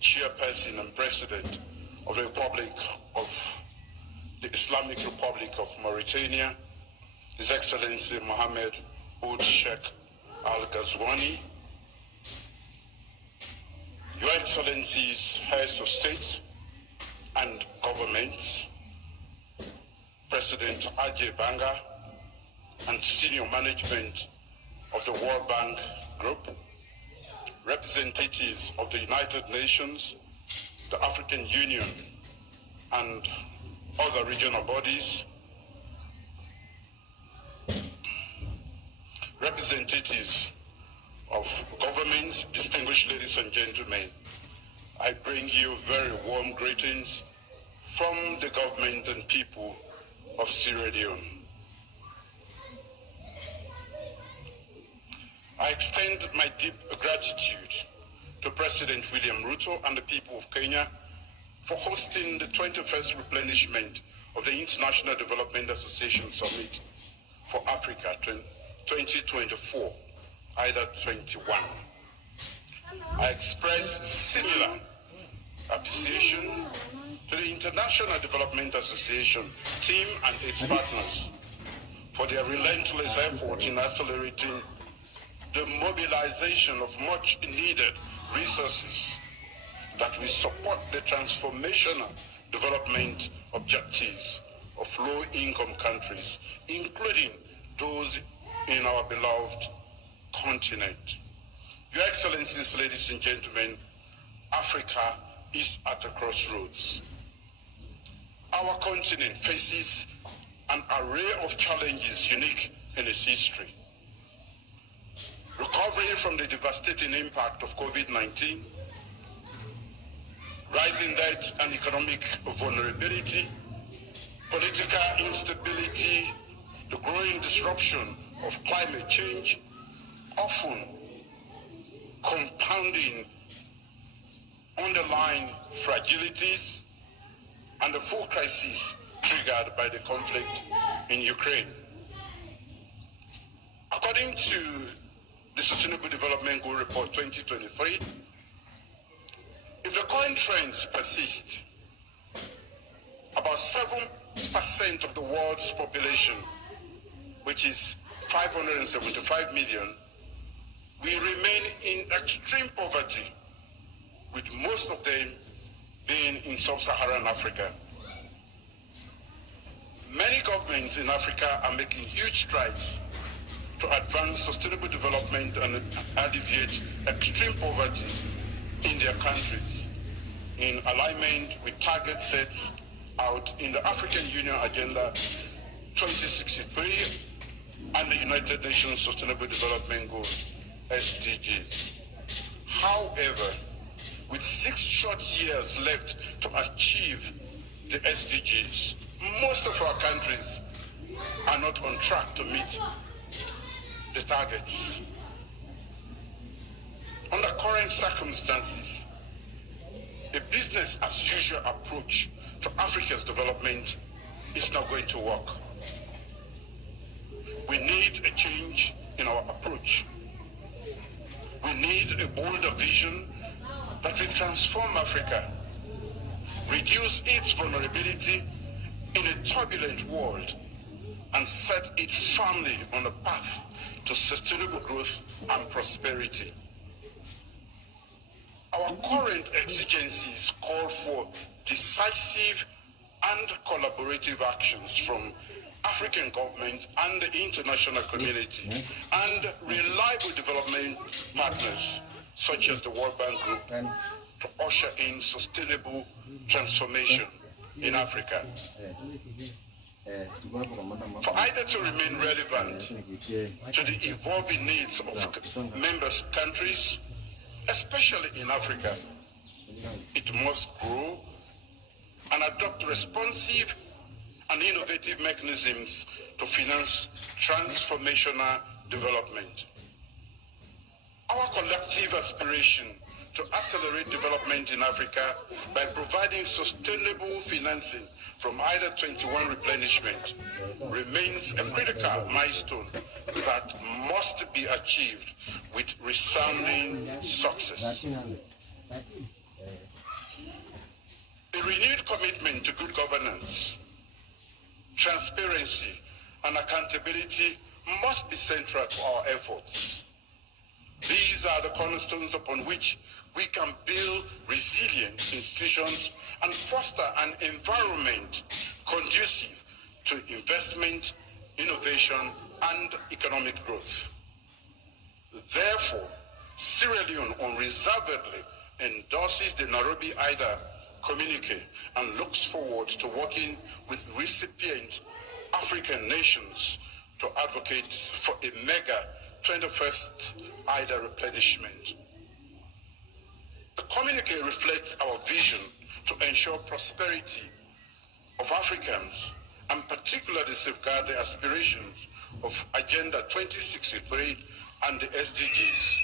Chairperson and President of the Republic of the Islamic Republic of Mauritania, His Excellency Mohammed Ould Sheikh Al Ghazouani, Your Excellencies, Heads of State and Governments, President Ajay Banga, and senior management of the World Bank Group, representatives of the United Nations, the African Union, and other regional bodies, representatives of governments, distinguished ladies and gentlemen, I bring you very warm greetings from the government and people of Sierra Leone. I extend my deep gratitude to President William Ruto and the people of Kenya for hosting the 21st replenishment of the International Development Association Summit for Africa 2024. Either 21. I express similar appreciation to the International Development Association team and its partners for their relentless effort in accelerating the mobilization of much needed resources that will support the transformational development objectives of low-income countries, including those in our beloved continent. Your Excellencies, ladies and gentlemen, Africa is at a crossroads. Our continent faces an array of challenges unique in its history. Recovery from the devastating impact of COVID-19, rising debt and economic vulnerability, political instability, the growing disruption of climate change, often compounding underlying fragilities, and the full crisis triggered by the conflict in Ukraine. According to the Sustainable Development Goal Report 2023, if the current trends persist, about 7% of the world's population, which is 575 million, will remain in extreme poverty, with most of them being in sub-Saharan Africa. Many governments in Africa are making huge strides to advance sustainable development and alleviate extreme poverty in their countries, in alignment with targets set out in the African Union Agenda 2063 and the United Nations Sustainable Development Goals, SDGs. However, with 6 short years left to achieve the SDGs, most of our countries are not on track to meet the targets. Under current circumstances, a business as usual approach to Africa's development is not going to work. We need a change in our approach. We need a bolder vision that will transform Africa, reduce its vulnerability in a turbulent world, and set it firmly on a path to sustainable growth and prosperity. Our current exigencies call for decisive and collaborative actions from African governments and the international community and reliable development partners such as the World Bank Group to usher in sustainable transformation in Africa. For either to remain relevant to the evolving needs of member countries, especially in Africa, it must grow and adopt responsive and innovative mechanisms to finance transformational development. Our collective aspiration to accelerate development in Africa by providing sustainable financing from either 21 replenishment remains a critical milestone that must be achieved with resounding success. A renewed commitment to good governance, transparency, and accountability must be central to our efforts. These are the cornerstones upon which we can build resilient institutions and foster an environment conducive to investment, innovation, and economic growth. Therefore, Sierra Leone unreservedly endorses the Nairobi IDA communique and looks forward to working with recipient African nations to advocate for a mega 21st IDA replenishment. The communique reflects our vision to ensure prosperity of Africans and particularly safeguard the aspirations of Agenda 2063 and the SDGs,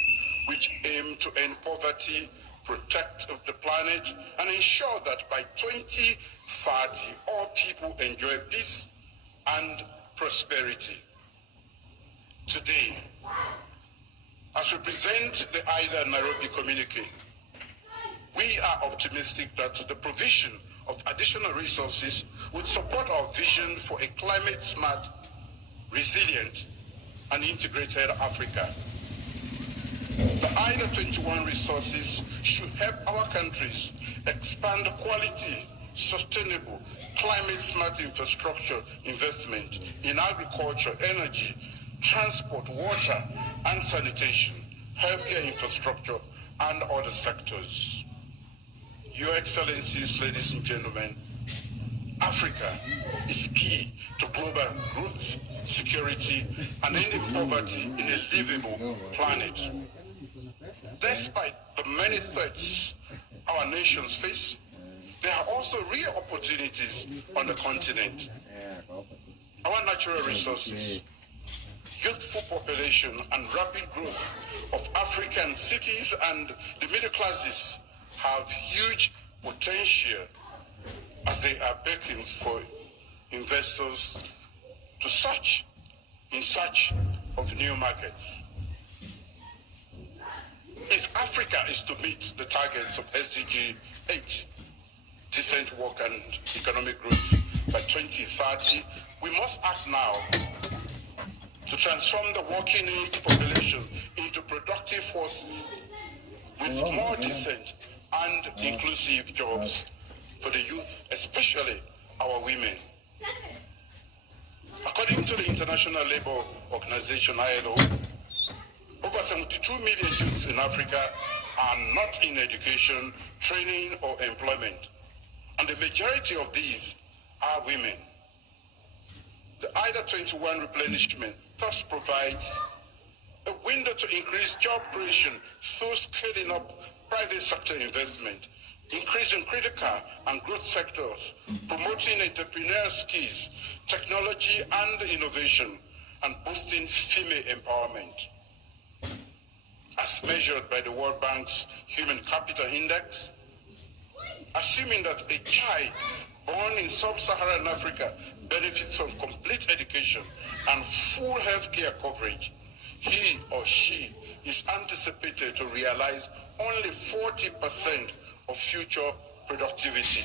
which aim to end poverty, protect the planet, and ensure that by 2030 all people enjoy peace and prosperity. Today, as we present the IDA Nairobi communique, we are optimistic that the provision of additional resources would support our vision for a climate-smart, resilient, and integrated Africa. The IDA 21 resources should help our countries expand quality, sustainable, climate-smart infrastructure investment in agriculture, energy, transport, water, and sanitation, healthcare infrastructure, and other sectors. Your Excellencies, ladies and gentlemen, Africa is key to global growth, security, and ending poverty in a livable planet. Despite the many threats our nations face, there are also real opportunities on the continent. Our natural resources, youthful population, and rapid growth of African cities and the middle classes have huge potential as they are beckons for investors to search in search of new markets. If Africa is to meet the targets of SDG 8, decent work and economic growth by 2030, we must act now to transform the working age population into productive forces with more decent and inclusive jobs for the youth, especially our women. According to the International Labour Organization, ILO, over 72 million youths in Africa are not in education, training, or employment, and the majority of these are women. The IDA 21 replenishment thus provides a window to increase job creation through scaling up private sector investment, increasing critical and growth sectors, promoting entrepreneurial skills, technology and innovation, and boosting female empowerment. As measured by the World Bank's Human Capital Index, assuming that a child born in sub-Saharan Africa benefits from complete education and full healthcare coverage, he or she is anticipated to realize only 40% of future productivity.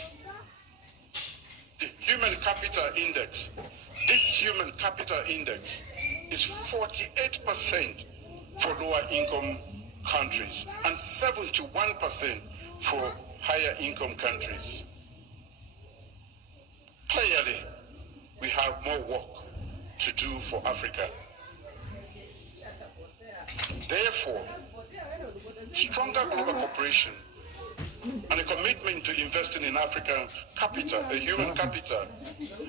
The Human Capital Index, this Human Capital Index is 48% for lower income countries and 71% for higher income countries. Clearly, we have more work to do for Africa. Therefore, stronger global cooperation and a commitment to investing in African capital, a human capital,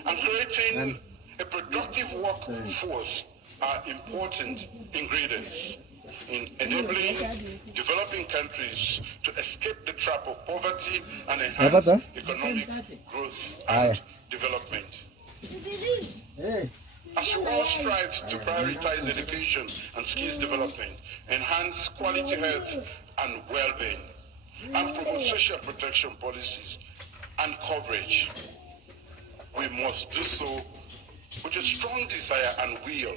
and creating a productive workforce are important ingredients in enabling developing countries to escape the trap of poverty and enhance economic growth and development. As we all strive to prioritize education and skills development, enhance quality health and well-being, and promote social protection policies and coverage, we must do so with a strong desire and will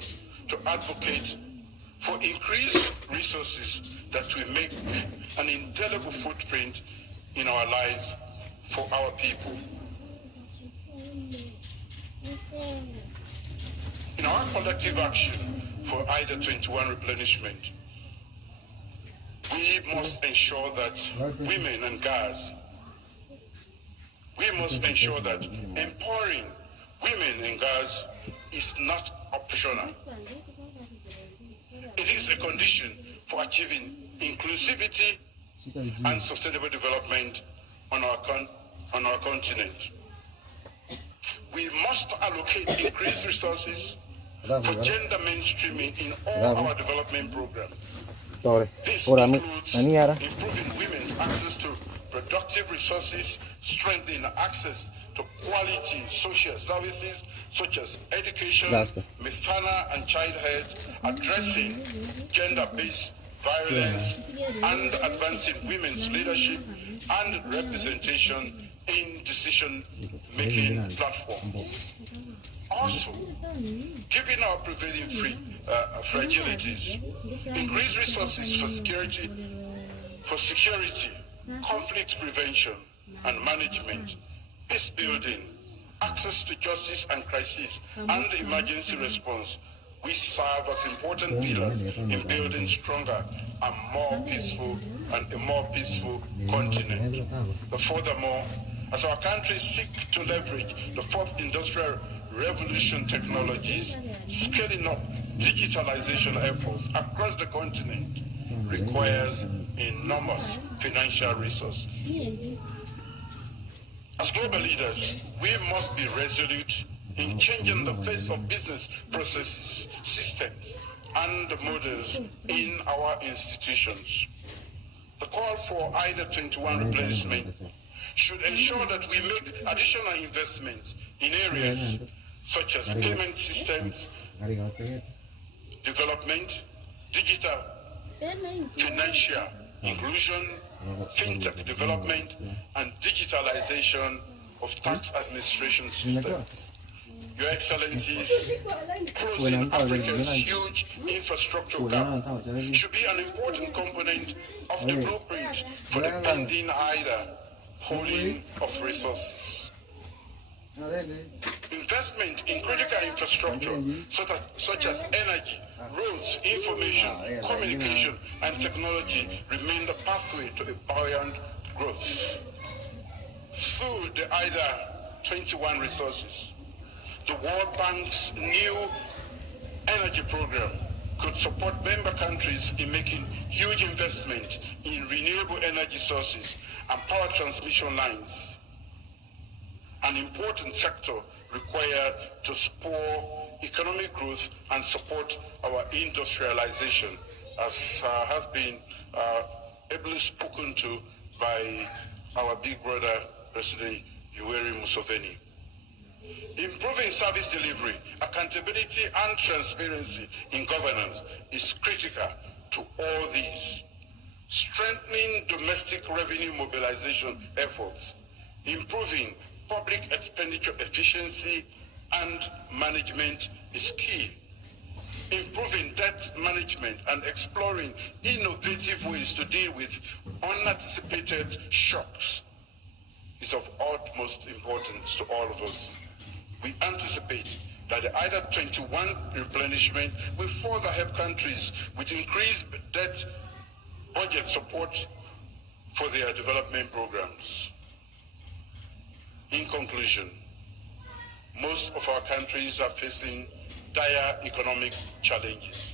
to advocate for increased resources that will make an indelible footprint in our lives for our people. In our collective action for IDA 21 replenishment, we must ensure that women and girls, we must ensure that empowering women and girls is not optional. It is a condition for achieving inclusivity and sustainable development on our continent. We must allocate increased resources for gender mainstreaming in all our development programs. This includes improving women's access to productive resources, strengthening access to quality social services such as education, maternal and childhood, addressing gender-based violence, and advancing women's leadership and representation in decision-making platforms. Also, given our prevailing fragilities, increased resources for security, conflict prevention and management, peace building, access to justice and crisis, and emergency response, we serve as important pillars in building stronger and more peaceful continent. But furthermore, as our countries seek to leverage the fourth industrial revolution technologies, scaling up digitalization efforts across the continent requires enormous financial resources. As global leaders, we must be resolute in changing the face of business processes, systems, and models in our institutions. The call for IDA 21 replenishment should ensure that we make additional investments in areas such as payment systems, development, digital, financial inclusion, fintech development, and digitalization of tax administration systems. Your Excellencies, closing Africa's huge infrastructure gap should be an important component of the blueprint for the pending IDA pooling of resources. Investment in critical infrastructure such as energy, roads, information, communication, and technology remain the pathway to a buoyant growth. Through the IDA 21 resources, the World Bank's new energy program could support member countries in making huge investment in renewable energy sources and power transmission lines, an important sector required to spur economic growth and support our industrialization, as has been ably spoken to by our big brother, President Yoweri Museveni. Improving service delivery, accountability, and transparency in governance is critical to all these. Strengthening domestic revenue mobilization efforts, improving public expenditure efficiency and management is key. Improving debt management and exploring innovative ways to deal with unanticipated shocks is of utmost importance to all of us. We anticipate that the IDA 21 replenishment will further help countries with increased debt budget support for their development programs. In conclusion, most of our countries are facing dire economic challenges,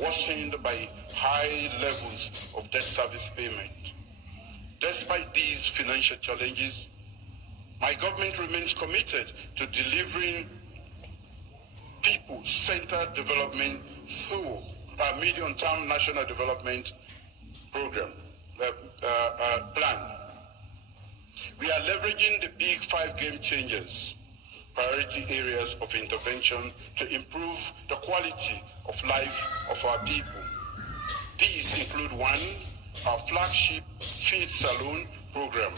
worsened by high levels of debt service payment. Despite these financial challenges, my government remains committed to delivering people-centered development through our medium-term national development program plan. We are leveraging the big 5 game changers, priority areas of intervention to improve the quality of life of our people. These include 1, our flagship Feed Saloon program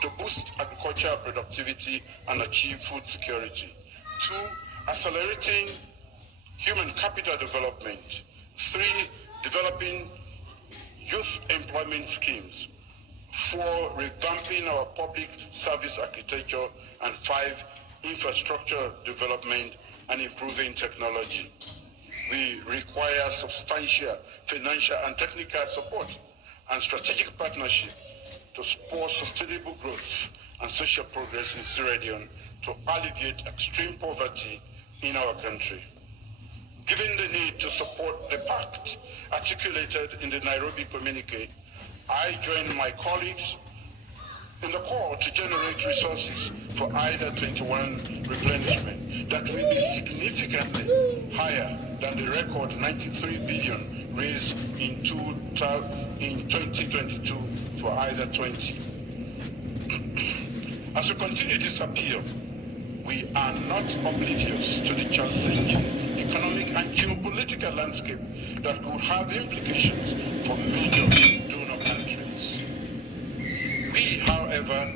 to boost agricultural productivity and achieve food security. 2, accelerating human capital development. 3, developing youth employment schemes. 4, revamping our public service architecture. And 5, infrastructure development and improving technology. We require substantial financial and technical support and strategic partnership to support sustainable growth and social progress in this region to alleviate extreme poverty in our country. Given the need to support the pact articulated in the Nairobi communique, I join my colleagues in the call to generate resources for IDA 21 replenishment that will be significantly higher than the record 93 billion raised in 2022 for IDA 20. As we continue this appeal, we are not oblivious to the challenging economic and geopolitical landscape that could have implications for major donor countries. We, however,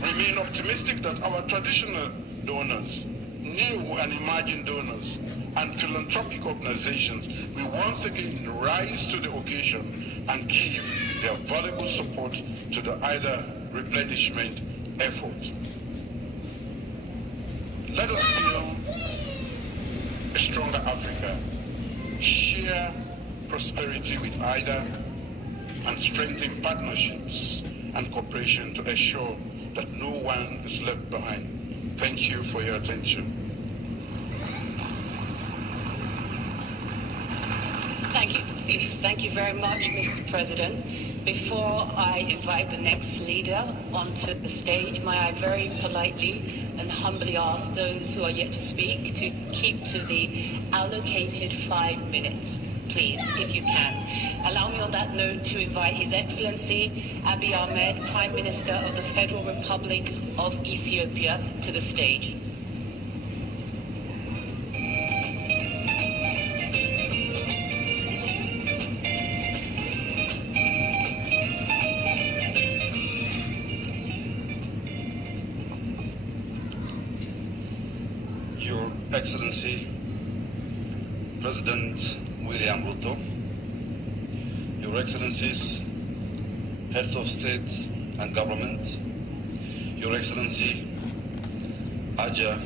remain optimistic that our traditional donors, new and emerging donors, and philanthropic organizations will once again rise to the occasion and give their valuable support to the IDA replenishment effort. Let us build a stronger Africa, share prosperity with IDA, and strengthen partnerships and cooperation to ensure that no one is left behind. Thank you for your attention. Thank you. Thank you very much, Mr. President. Before I invite the next leader onto the stage, may I very politely and humbly ask those who are yet to speak to keep to the allocated 5 minutes, please, if you can. Allow me on that note to invite His Excellency Abiy Ahmed, Prime Minister of the Federal Republic of Ethiopia, to the stage. Your Excellency, President William Ruto, Your Excellencies, Heads of State and Government, Your Excellency Aja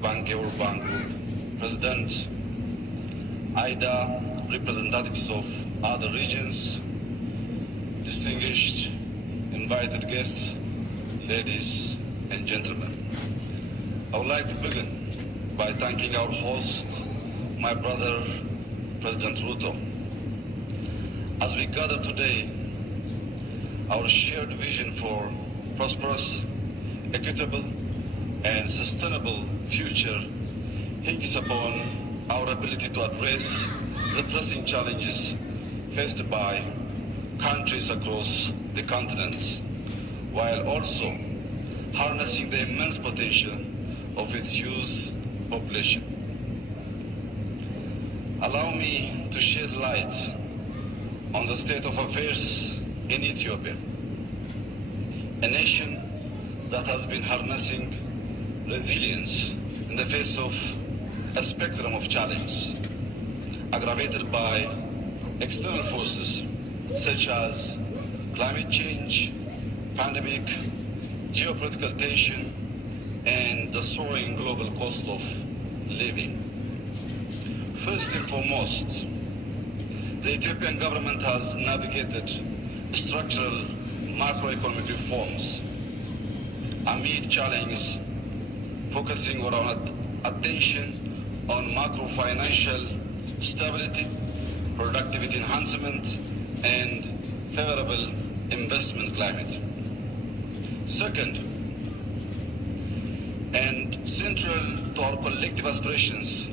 Bangeur Bangu, President, IDA, representatives of other regions, distinguished invited guests, ladies and gentlemen. I would like to begin by thanking our host, my brother, President Ruto. As we gather today, our shared vision for prosperous, equitable, and sustainable future hinges upon our ability to address the pressing challenges faced by countries across the continent, while also harnessing the immense potential of its youth population. Allow me to shed light on the state of affairs in Ethiopia, a nation that has been harnessing resilience in the face of a spectrum of challenges, aggravated by external forces such as climate change, pandemic, geopolitical tension, and the soaring global cost of living. First and foremost, The Ethiopian government has navigated structural macroeconomic reforms amid challenges, focusing our attention on macro-financial stability, productivity enhancement, and favorable investment climate. Second, and central to our collective aspirations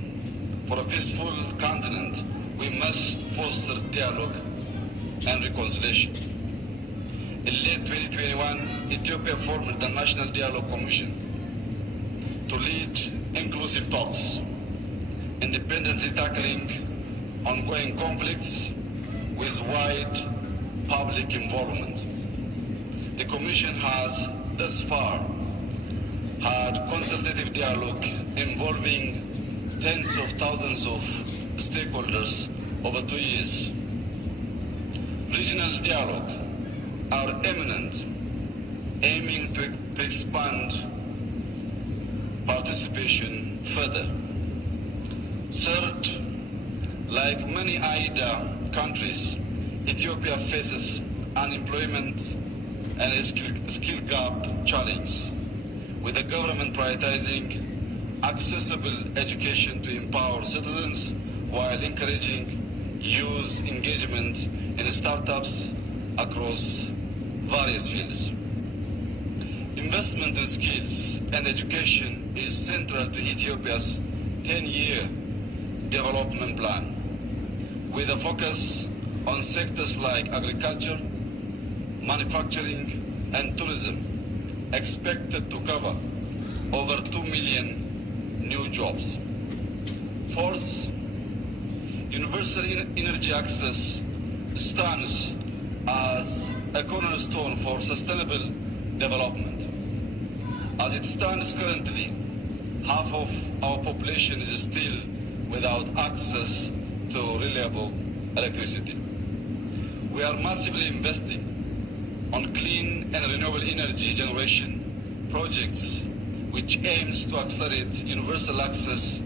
for a peaceful continent, we must foster dialogue and reconciliation. In late 2021, Ethiopia formed the National Dialogue Commission to lead inclusive talks, independently tackling ongoing conflicts with wide public involvement. The Commission has thus far had consultative dialogue involving tens of thousands of stakeholders over 2 years. Regional dialogue are eminent, aiming to expand participation further. Third, like many AIDA countries, Ethiopia faces unemployment and a skill gap challenge, with the government prioritizing accessible education to empower citizens while encouraging youth engagement in startups across various fields. Investment in skills and education is central to Ethiopia's 10-year development plan, with a focus on sectors like agriculture, manufacturing, and tourism, expected to cover over 2 million new jobs. Fourth, universal energy access stands as a cornerstone for sustainable development. As it stands currently, half of our population is still without access to reliable electricity. We are massively investing on clean and renewable energy generation projects, which aims to accelerate universal access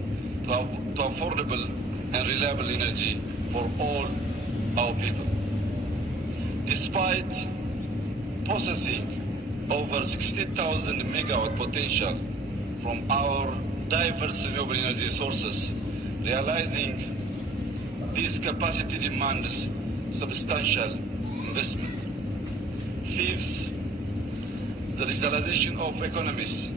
to affordable and reliable energy for all our people. Despite possessing over 60,000 megawatt potential from our diverse renewable energy sources, realizing this capacity demands substantial investment. Fifth, the digitalization of economies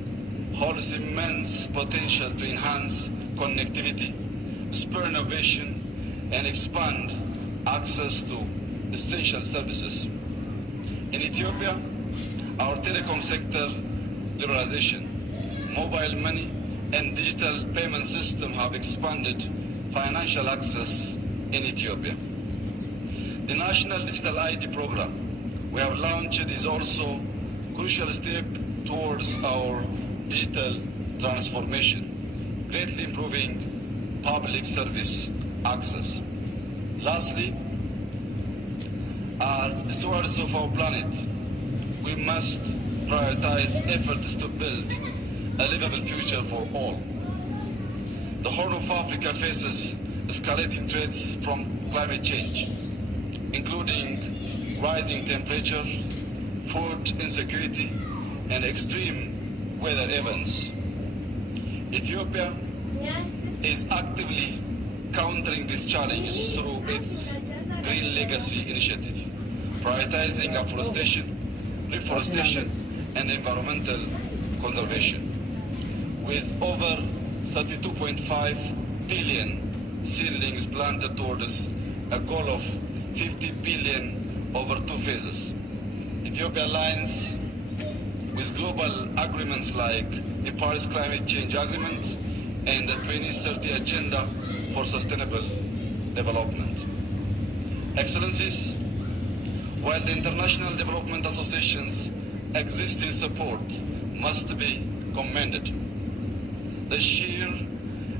holds immense potential to enhance connectivity, spur innovation, and expand access to essential services. In Ethiopia, our telecom sector liberalization, mobile money, and digital payment system have expanded financial access in Ethiopia. The National Digital ID program we have launched is also a crucial step towards our digital transformation, greatly improving public service access. Lastly, as stewards of our planet, we must prioritize efforts to build a livable future for all. The Horn of Africa faces escalating threats from climate change, including rising temperature, food insecurity, and extreme weather events. Ethiopia is actively countering this challenge through its Green Legacy initiative, prioritizing afforestation, reforestation, and environmental conservation. With over 32.5 billion seedlings planted towards a goal of 50 billion over 2 phases. Ethiopia aligns with global agreements like the Paris Climate Change Agreement and the 2030 Agenda for Sustainable Development. Excellencies, while the international development associations existing support must be commended, the sheer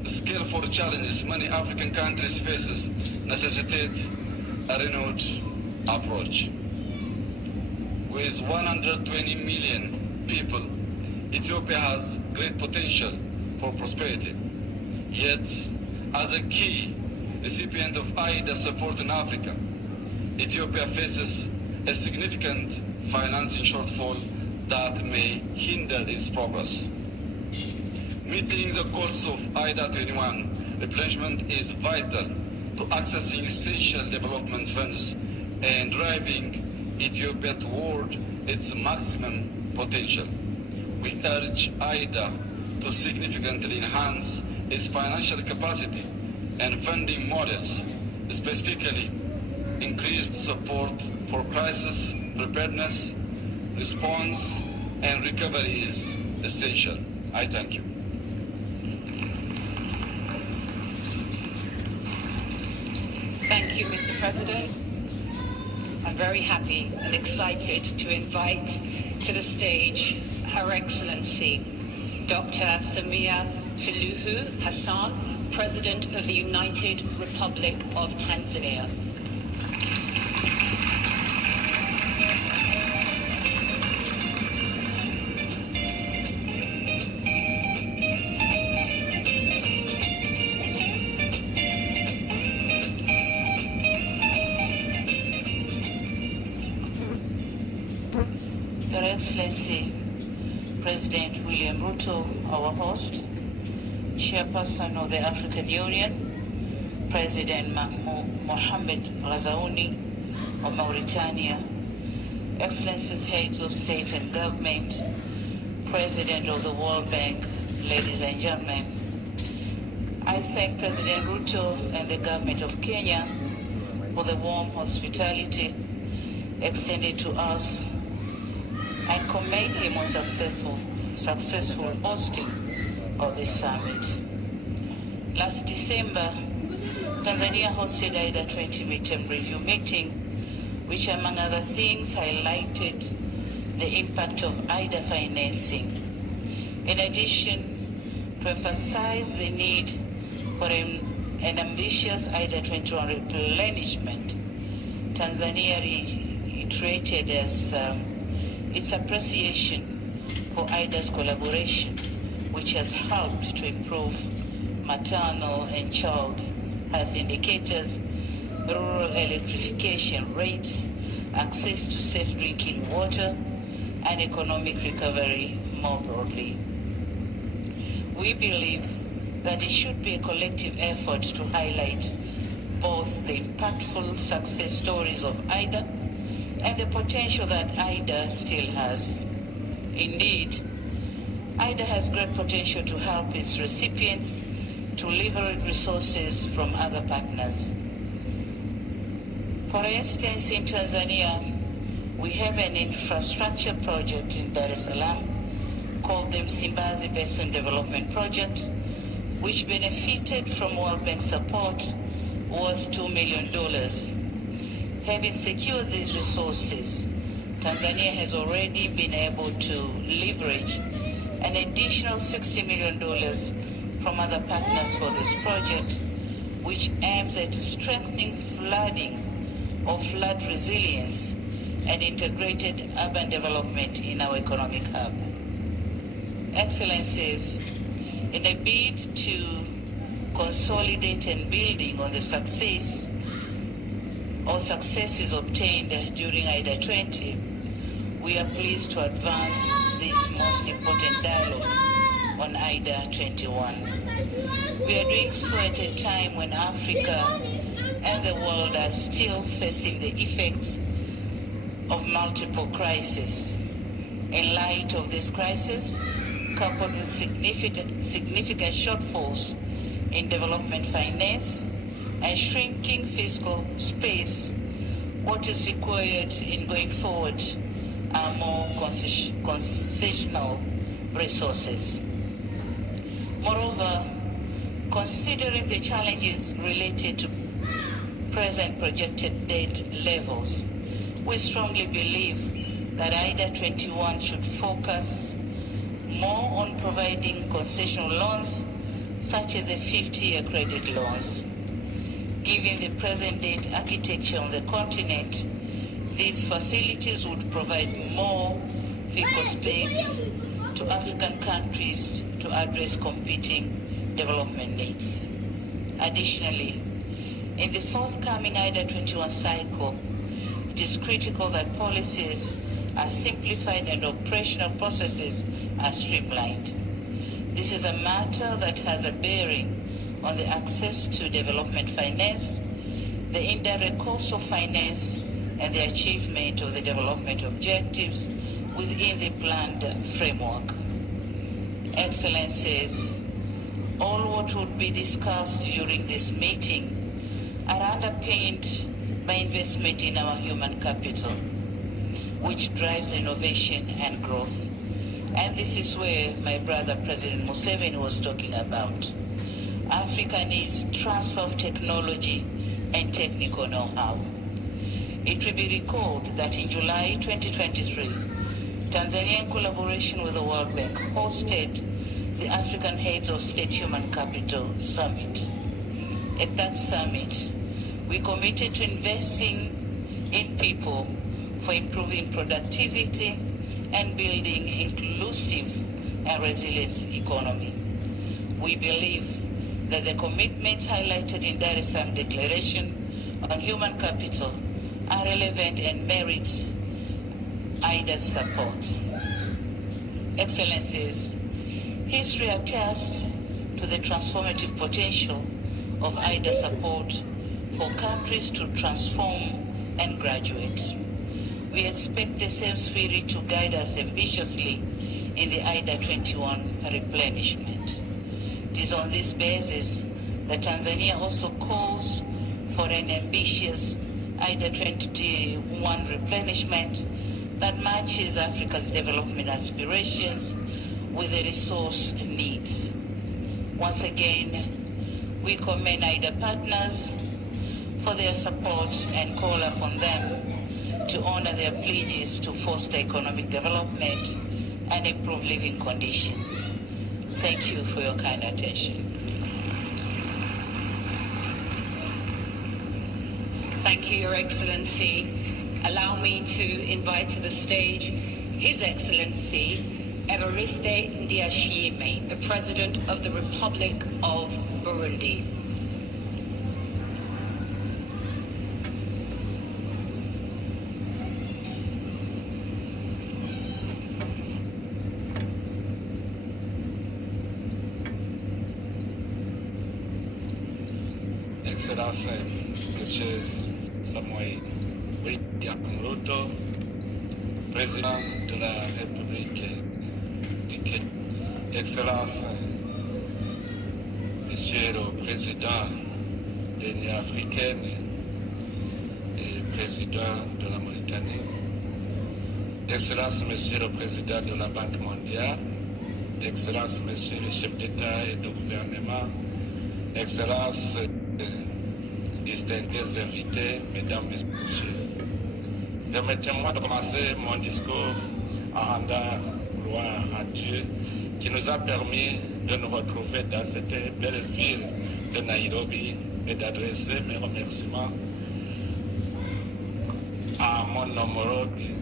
scale for challenges many African countries faces necessitate a renewed approach. With 120 million people, Ethiopia has great potential for prosperity. Yet, as a key recipient of IDA support in Africa, Ethiopia faces a significant financing shortfall that may hinder its progress. Meeting the goals of IDA 21 replenishment is vital to accessing essential development funds and driving Ethiopia toward its maximum potential. We urge IDA to significantly enhance its financial capacity and funding models, specifically increased support for crisis preparedness, response, and recovery is essential. I thank you. Thank you, Mr. President. I'm very happy and excited to invite to the stage Her Excellency Dr. Samia Suluhu Hassan, President of the United Republic of Tanzania. Your Excellency, President William Ruto, our host, Chairperson of the African Union, President Mohamed Razaouni of Mauritania, Excellencies, Heads of State and Government, President of the World Bank, ladies and gentlemen, I thank President Ruto and the government of Kenya for the warm hospitality extended to us and commend him on successful hosting of this summit. Last December, Tanzania hosted IDA 20 midterm review meeting, which among other things highlighted the impact of IDA financing. In addition, to emphasize the need for an ambitious IDA 21 replenishment, Tanzania reiterated as its appreciation for IDA's collaboration, which has helped to improve maternal and child health indicators, rural electrification rates, access to safe drinking water, and economic recovery more broadly. We believe that it should be a collective effort to highlight both the impactful success stories of IDA and the potential that IDA still has. Indeed, IDA has great potential to help its recipients to leverage resources from other partners. For instance, in Tanzania, we have an infrastructure project in Dar es Salaam called the Msimbazi Basin Development Project, which benefited from World Bank support worth $2 million. Having secured these resources, Tanzania has already been able to leverage an additional $60 million from other partners for this project, which aims at strengthening flood resilience and integrated urban development in our economic hub. Excellencies, in a bid to consolidate and building on the successes obtained during IDA 20, we are pleased to advance this most important dialogue on IDA 21. We are doing so at a time when Africa and the world are still facing the effects of multiple crises. In light of this crisis, coupled with significant shortfalls in development finance and shrinking fiscal space, what is required in going forward are more concessional resources. Moreover, considering the challenges related to present projected debt levels, we strongly believe that IDA 21 should focus more on providing concessional loans, such as the 50-year credit loans. Given the present debt architecture on the continent, these facilities would provide more fiscal space to African countries to address competing development needs. Additionally, In the forthcoming IDA 21 cycle, it is critical that policies are simplified and operational processes are streamlined. This is a matter that has a bearing on the access to development finance, the indirect cost of finance, and the achievement of the development objectives within the planned framework. Excellencies, all what would be discussed during this meeting are underpinned by investment in our human capital, which drives innovation and growth. And this is where my brother President Museveni was talking about. Africa needs transfer of technology and technical know-how. It will be recalled that in July 2023, Tanzania, in collaboration with the World Bank, hosted the African Heads of State Human Capital Summit. At that summit, we committed to investing in people for improving productivity and building inclusive and resilient economy. We believe that the commitments highlighted in Dar es Salaam Declaration on Human Capital are relevant and merit IDA's support. Excellencies, history attests to the transformative potential of IDA support for countries to transform and graduate. We expect the same spirit to guide us ambitiously in the IDA 21 replenishment. It is on this basis that Tanzania also calls for an ambitious IDA 21 replenishment that matches Africa's development aspirations with the resource needs. Once again, we commend IDA partners for their support and call upon them to honor their pledges to foster economic development and improve living conditions. Thank you for your kind attention. Thank you, Your Excellency. Allow me to invite to the stage His Excellency Evariste Ndayishimiye, the President of the Republic of Burundi. Excellences, Monsieur Samuel Ruto, Président de la République du Kenya, Excellences, Monsieur le Président de l'Union africaine et Président de la Mauritanie, Excellences, Monsieur le Président de la Banque mondiale, Excellences, Monsieur le chef d'État et de gouvernement, Excellences, distingués invités, Mesdames, Messieurs, permettez-moi de commencer mon discours en rendant gloire à Dieu qui nous a permis de nous retrouver dans cette belle ville de Nairobi et d'adresser mes remerciements à mon homologue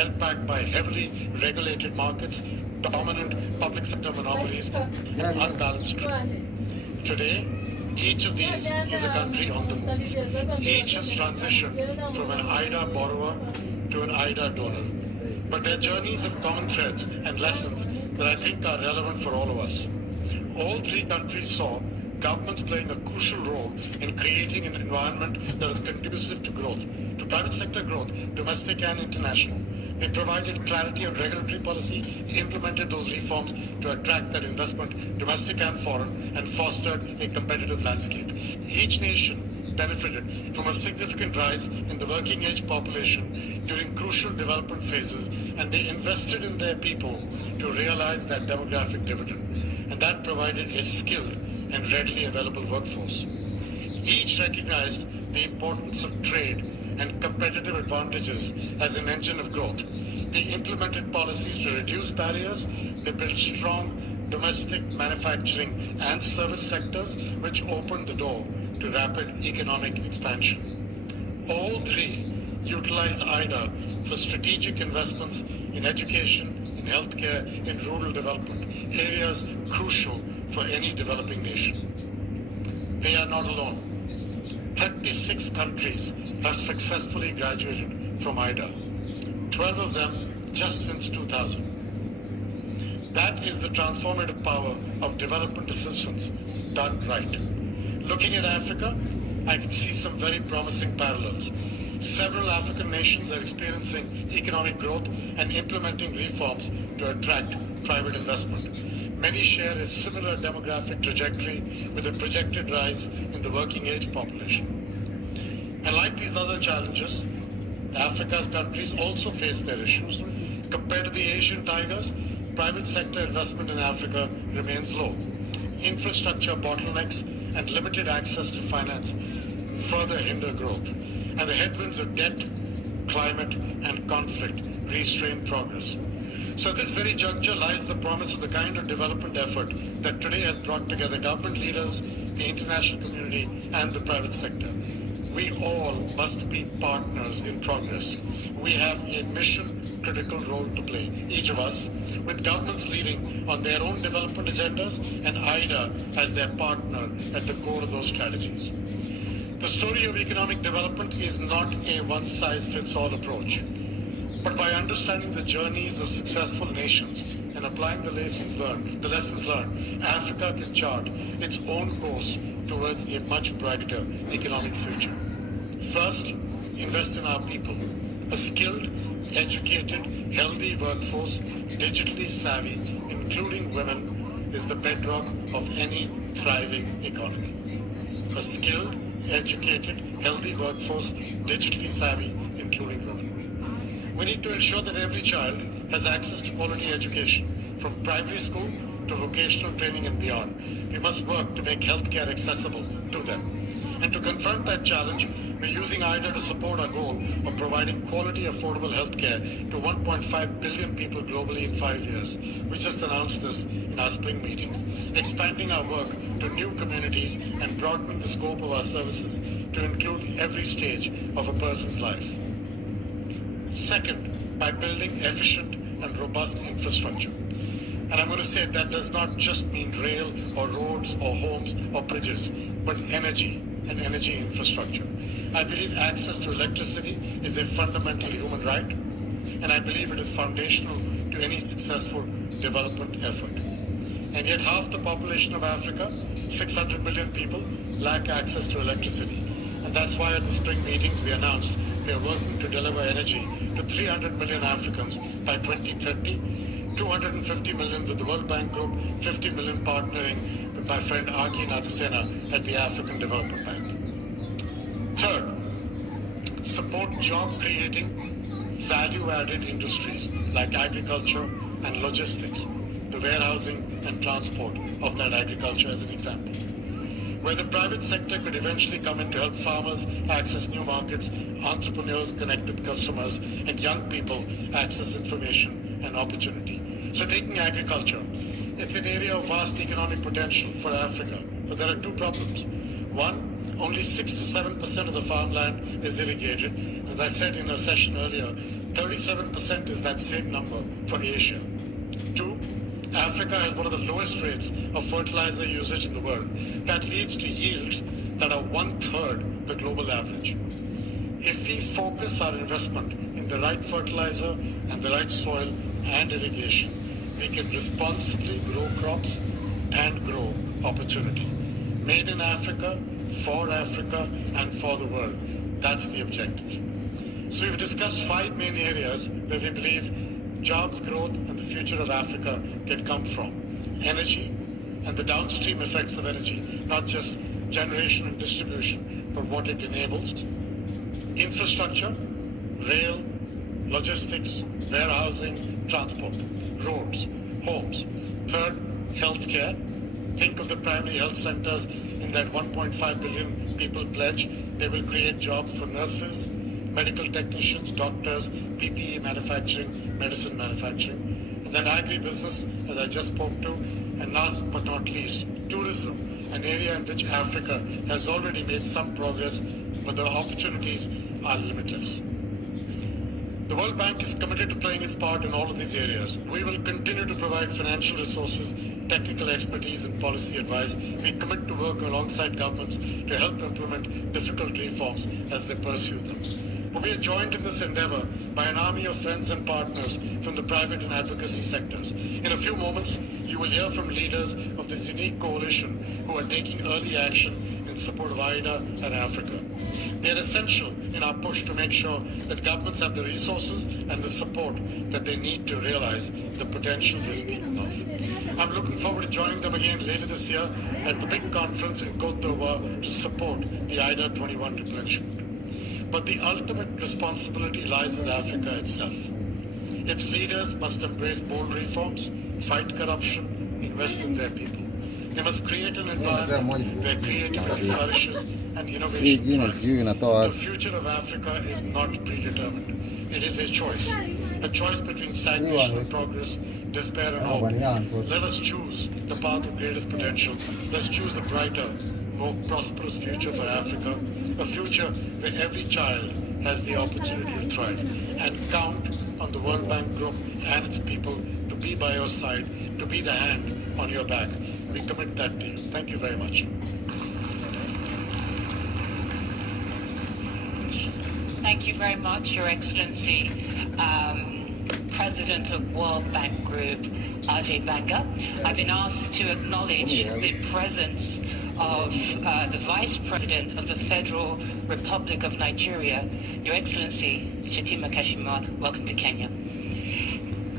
held back by heavily regulated markets, dominant public sector monopolies, and unbalanced trade. Today, each of these is a country on the move. Each has transitioned from an IDA borrower to an IDA donor. But their journeys have common threads and lessons that I think are relevant for all of us. All three countries saw governments playing a crucial role in creating an environment that is conducive to growth, to private sector growth, domestic and international. They provided clarity on regulatory policy, implemented those reforms to attract that investment, domestic and foreign, and fostered a competitive landscape. Each nation benefited from a significant rise in the working age population during crucial development phases, and they invested in their people to realize that demographic dividend. And that provided a skilled and readily available workforce. Each recognized the importance of trade and competitive advantages as an engine of growth. They implemented policies to reduce barriers. They built strong domestic manufacturing and service sectors, which opened the door to rapid economic expansion. All three utilized IDA for strategic investments in education, in healthcare, in rural development, areas crucial for any developing nation. They are not alone. 36 countries have successfully graduated from IDA, 12 of them just since 2000. That is the transformative power of development assistance done right. Looking at Africa, I can see some very promising parallels. Several African nations are experiencing economic growth and implementing reforms to attract private investment. Many share a similar demographic trajectory with a projected rise in the working age population. And like these other challenges, Africa's countries also face their issues. Compared to the Asian tigers, private sector investment in Africa remains low. Infrastructure bottlenecks and limited access to finance further hinder growth. And the headwinds of debt, climate, and conflict restrain progress. So at this very juncture lies the promise of the kind of development effort that today has brought together government leaders, the international community, and the private sector. We all must be partners in progress. We have a mission-critical role to play, each of us, with governments leading on their own development agendas and IDA as their partner at the core of those strategies. The story of economic development is not a one-size-fits-all approach. But by understanding the journeys of successful nations and applying the lessons learned, Africa can chart its own course towards a much brighter economic future. First, invest in our people. A skilled, educated, healthy workforce, digitally savvy, including women, is the bedrock of any thriving economy. A skilled, educated, healthy workforce, digitally savvy, including women. We need to ensure that every child has access to quality education, from primary school to vocational training and beyond. We must work to make healthcare accessible to them. And to confront that challenge, we're using IDA to support our goal of providing quality, affordable healthcare to 1.5 billion people globally in 5 years. We just announced this in our spring meetings, expanding our work to new communities and broadening the scope of our services to include every stage of a person's life. Second, by building efficient and robust infrastructure. And I'm going to say that does not just mean rail or roads or homes or bridges, but energy and energy infrastructure. I believe access to electricity is a fundamental human right, and I believe it is foundational to any successful development effort. And yet half the population of Africa, 600 million people, lack access to electricity. And that's why at the spring meetings we announced we are working to deliver energy to 300 million Africans by 2030, 250 million with the World Bank Group, 50 million partnering with my friend Aki Nadasena at the African Development Bank. Third, support job-creating, value-added industries like agriculture and logistics, the warehousing and transport of that agriculture as an example, where the private sector could eventually come in to help farmers access new markets, entrepreneurs connect with customers, and young people access information and opportunity. So taking agriculture, it's an area of vast economic potential for Africa, but there are two problems. One, only 6 to 7% of the farmland is irrigated. As I said in a session earlier, 37% is that same number for Asia. Two, Africa has one of the lowest rates of fertilizer usage in the world. That leads to yields that are 1/3 the global average. If we focus our investment in the right fertilizer and the right soil and irrigation, we can responsibly grow crops and grow opportunity. Made in Africa, for Africa, and for the world. That's the objective. So we've discussed 5 main areas where we believe jobs growth and the future of Africa can come from. Energy and the downstream effects of energy, not just generation and distribution, but what it enables. Infrastructure, rail, logistics, warehousing, transport, roads, homes. Third, healthcare. Think of the primary health centers in that 1.5 billion people pledge. They will create jobs for nurses, medical technicians, doctors, PPE manufacturing, medicine manufacturing. And then agribusiness, as I just spoke to. And last but not least, tourism, an area in which Africa has already made some progress, but the opportunities are limitless. The World Bank is committed to playing its part in all of these areas. We will continue to provide financial resources, technical expertise, and policy advice. We commit to work alongside governments to help implement difficult reforms as they pursue them. But we are joined in this endeavor by an army of friends and partners from the private and advocacy sectors. In a few moments, you will hear from leaders of this unique coalition who are taking early action in support of IDA and Africa. They are essential in our push to make sure that governments have the resources and the support that they need to realize the potential we're speaking of. I'm looking forward to joining them again later this year at the big conference in Côte d'Ivoire to support the IDA 21 replenishment. But the ultimate responsibility lies with Africa itself. Its leaders must embrace bold reforms, fight corruption, invest in their people. They must create an environment where creativity flourishes and innovation thrives. The future of Africa is not predetermined. It is a choice between stagnation and progress, despair and hope. Let us choose the path of greatest potential. Let's choose a brighter, more prosperous future for Africa, a future where every child has the opportunity to thrive, and count on the World Bank Group and its people to be by your side, to be the hand on your back. We commit that to you. Thank you very much. Thank you very much, Your Excellency. President of World Bank Group, Ajay Banga. I've been asked to acknowledge the presence of the Vice President of the Federal Republic of Nigeria, Your Excellency, Shetima Kashima. Welcome to Kenya.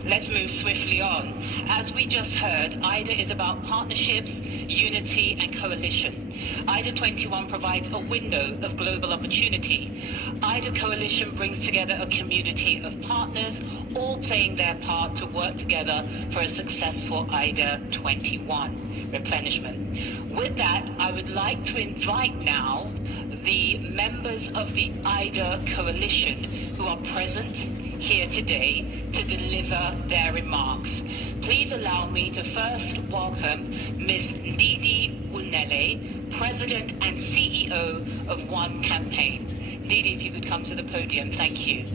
Let's move swiftly on. As we just heard, IDA is about partnerships, unity, and coalition. IDA 21 provides a window of global opportunity. IDA Coalition brings together a community of partners, all playing their part to work together for a successful IDA 21 replenishment. With that, I would like to invite now the members of the IDA Coalition who are present here today to deliver their remarks. Please allow me to first welcome Ms. Didi Unele, President and CEO of One Campaign. Didi, if you could come to the podium, thank you.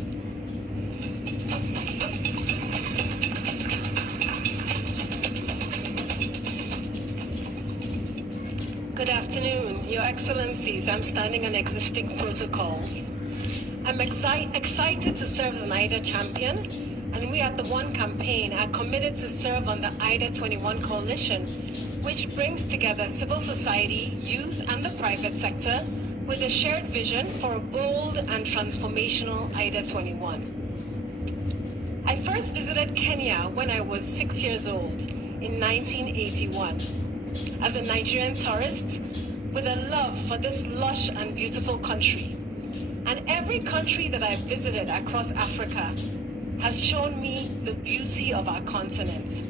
Good afternoon, Your Excellencies. I'm standing on existing protocols. I'm excited to serve as an IDA champion, and we at the One Campaign are committed to serve on the IDA 21 coalition, which brings together civil society, youth, and the private sector with a shared vision for a bold and transformational IDA 21. I first visited Kenya when I was 6 years old in 1981 as a Nigerian tourist with a love for this lush and beautiful country. And every country that I've visited across Africa has shown me the beauty of our continent.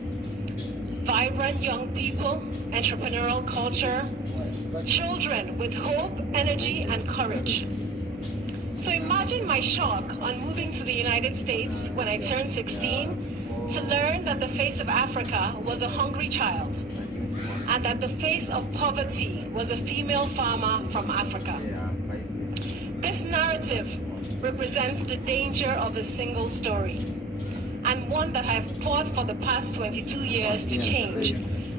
Vibrant young people, entrepreneurial culture, children with hope, energy, and courage. So imagine my shock on moving to the United States when I turned 16 to learn that the face of Africa was a hungry child, and that the face of poverty was a female farmer from Africa. This narrative represents the danger of a single story, and one that I've fought for the past 22 years to change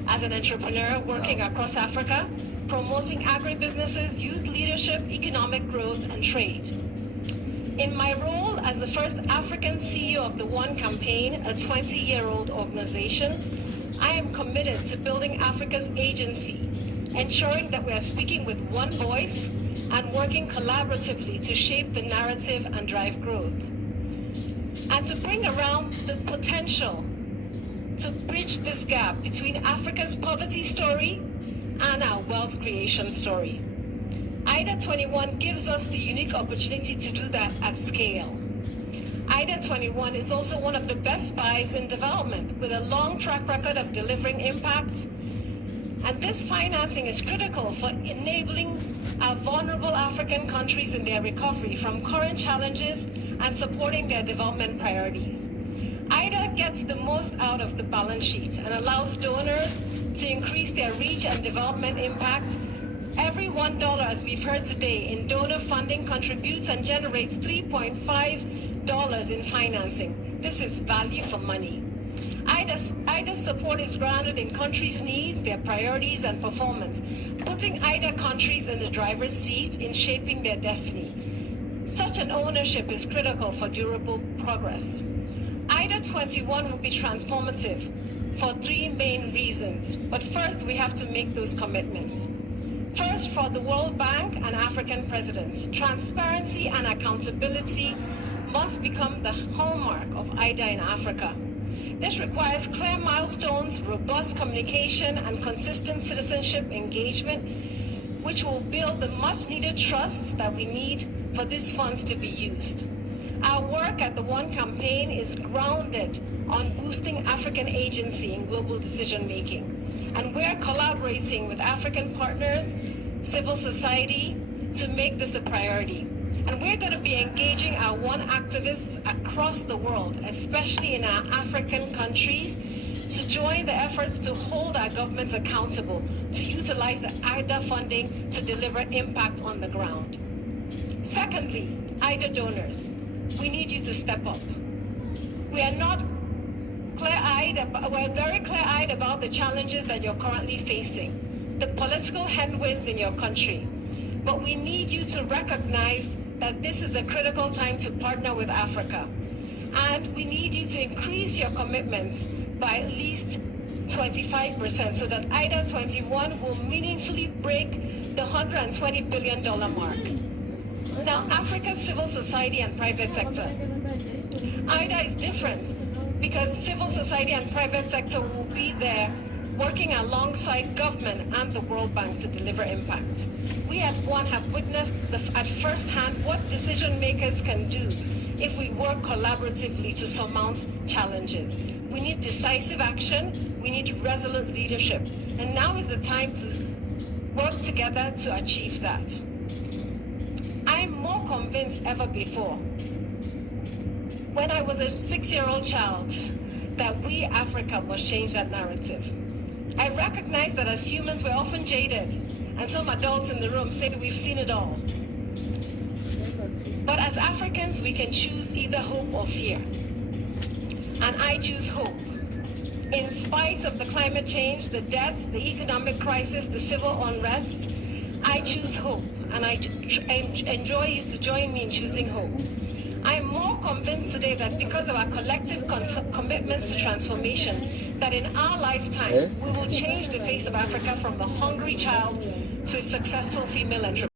as an entrepreneur working across Africa, promoting agribusinesses, youth leadership, economic growth, and trade. In my role as the first African CEO of the One Campaign, a 20-year-old organization, I am committed to building Africa's agency, ensuring that we are speaking with one voice, and working collaboratively to shape the narrative and drive growth. And to bring around the potential to bridge this gap between Africa's poverty story and our wealth creation story. IDA 21 gives us the unique opportunity to do that at scale. IDA 21 is also one of the best buys in development with a long track record of delivering impact. And this financing is critical for enabling our vulnerable African countries in their recovery from current challenges and supporting their development priorities. IDA gets the most out of the balance sheet and allows donors to increase their reach and development impact. Every $1, as we've heard today, in donor funding contributes and generates $3.5 in financing. This is value for money. IDA's support is grounded in countries' needs, their priorities, and performance, putting IDA countries in the driver's seat in shaping their destiny. Such an ownership is critical for durable progress. IDA 21 will be transformative for three main reasons. But first, we have to make those commitments. First, for the World Bank and African presidents, transparency and accountability must become the hallmark of IDA in Africa. This requires clear milestones, robust communication, and consistent citizenship engagement, which will build the much-needed trust that we need for these funds to be used. Our work at the One campaign is grounded on boosting African agency in global decision-making, and we're collaborating with African partners, civil society, to make this a priority. And we're going to be engaging our One activists across the world, especially in our African countries, to join the efforts to hold our governments accountable, to utilize the IDA funding to deliver impact on the ground. Secondly, IDA donors, we need you to step up. We are not we're very clear-eyed about the challenges that you're currently facing, the political headwinds in your country. But we need you to recognize that this is a critical time to partner with Africa. And we need you to increase your commitments by at least 25% so that IDA 21 will meaningfully break the $120 billion mark. Now, Africa's civil society and private sector. IDA is different because civil society and private sector will be there working alongside government and the World Bank to deliver impact. We at One have witnessed at first hand what decision makers can do if we work collaboratively to surmount challenges. We need decisive action, we need resolute leadership, and now is the time to work together to achieve that. I'm more convinced ever before, when I was a 6-year-old child, that we, Africa, must change that narrative. I recognize that as humans, we're often jaded, and some adults in the room say that we've seen it all. But as Africans, we can choose either hope or fear. And I choose hope. In spite of the climate change, the deaths, the economic crisis, the civil unrest, I choose hope, and I enjoy you to join me in choosing hope. I'm more convinced today that because of our collective commitments to transformation, that in our lifetime, we will change the face of Africa from a hungry child to a successful female entrepreneur.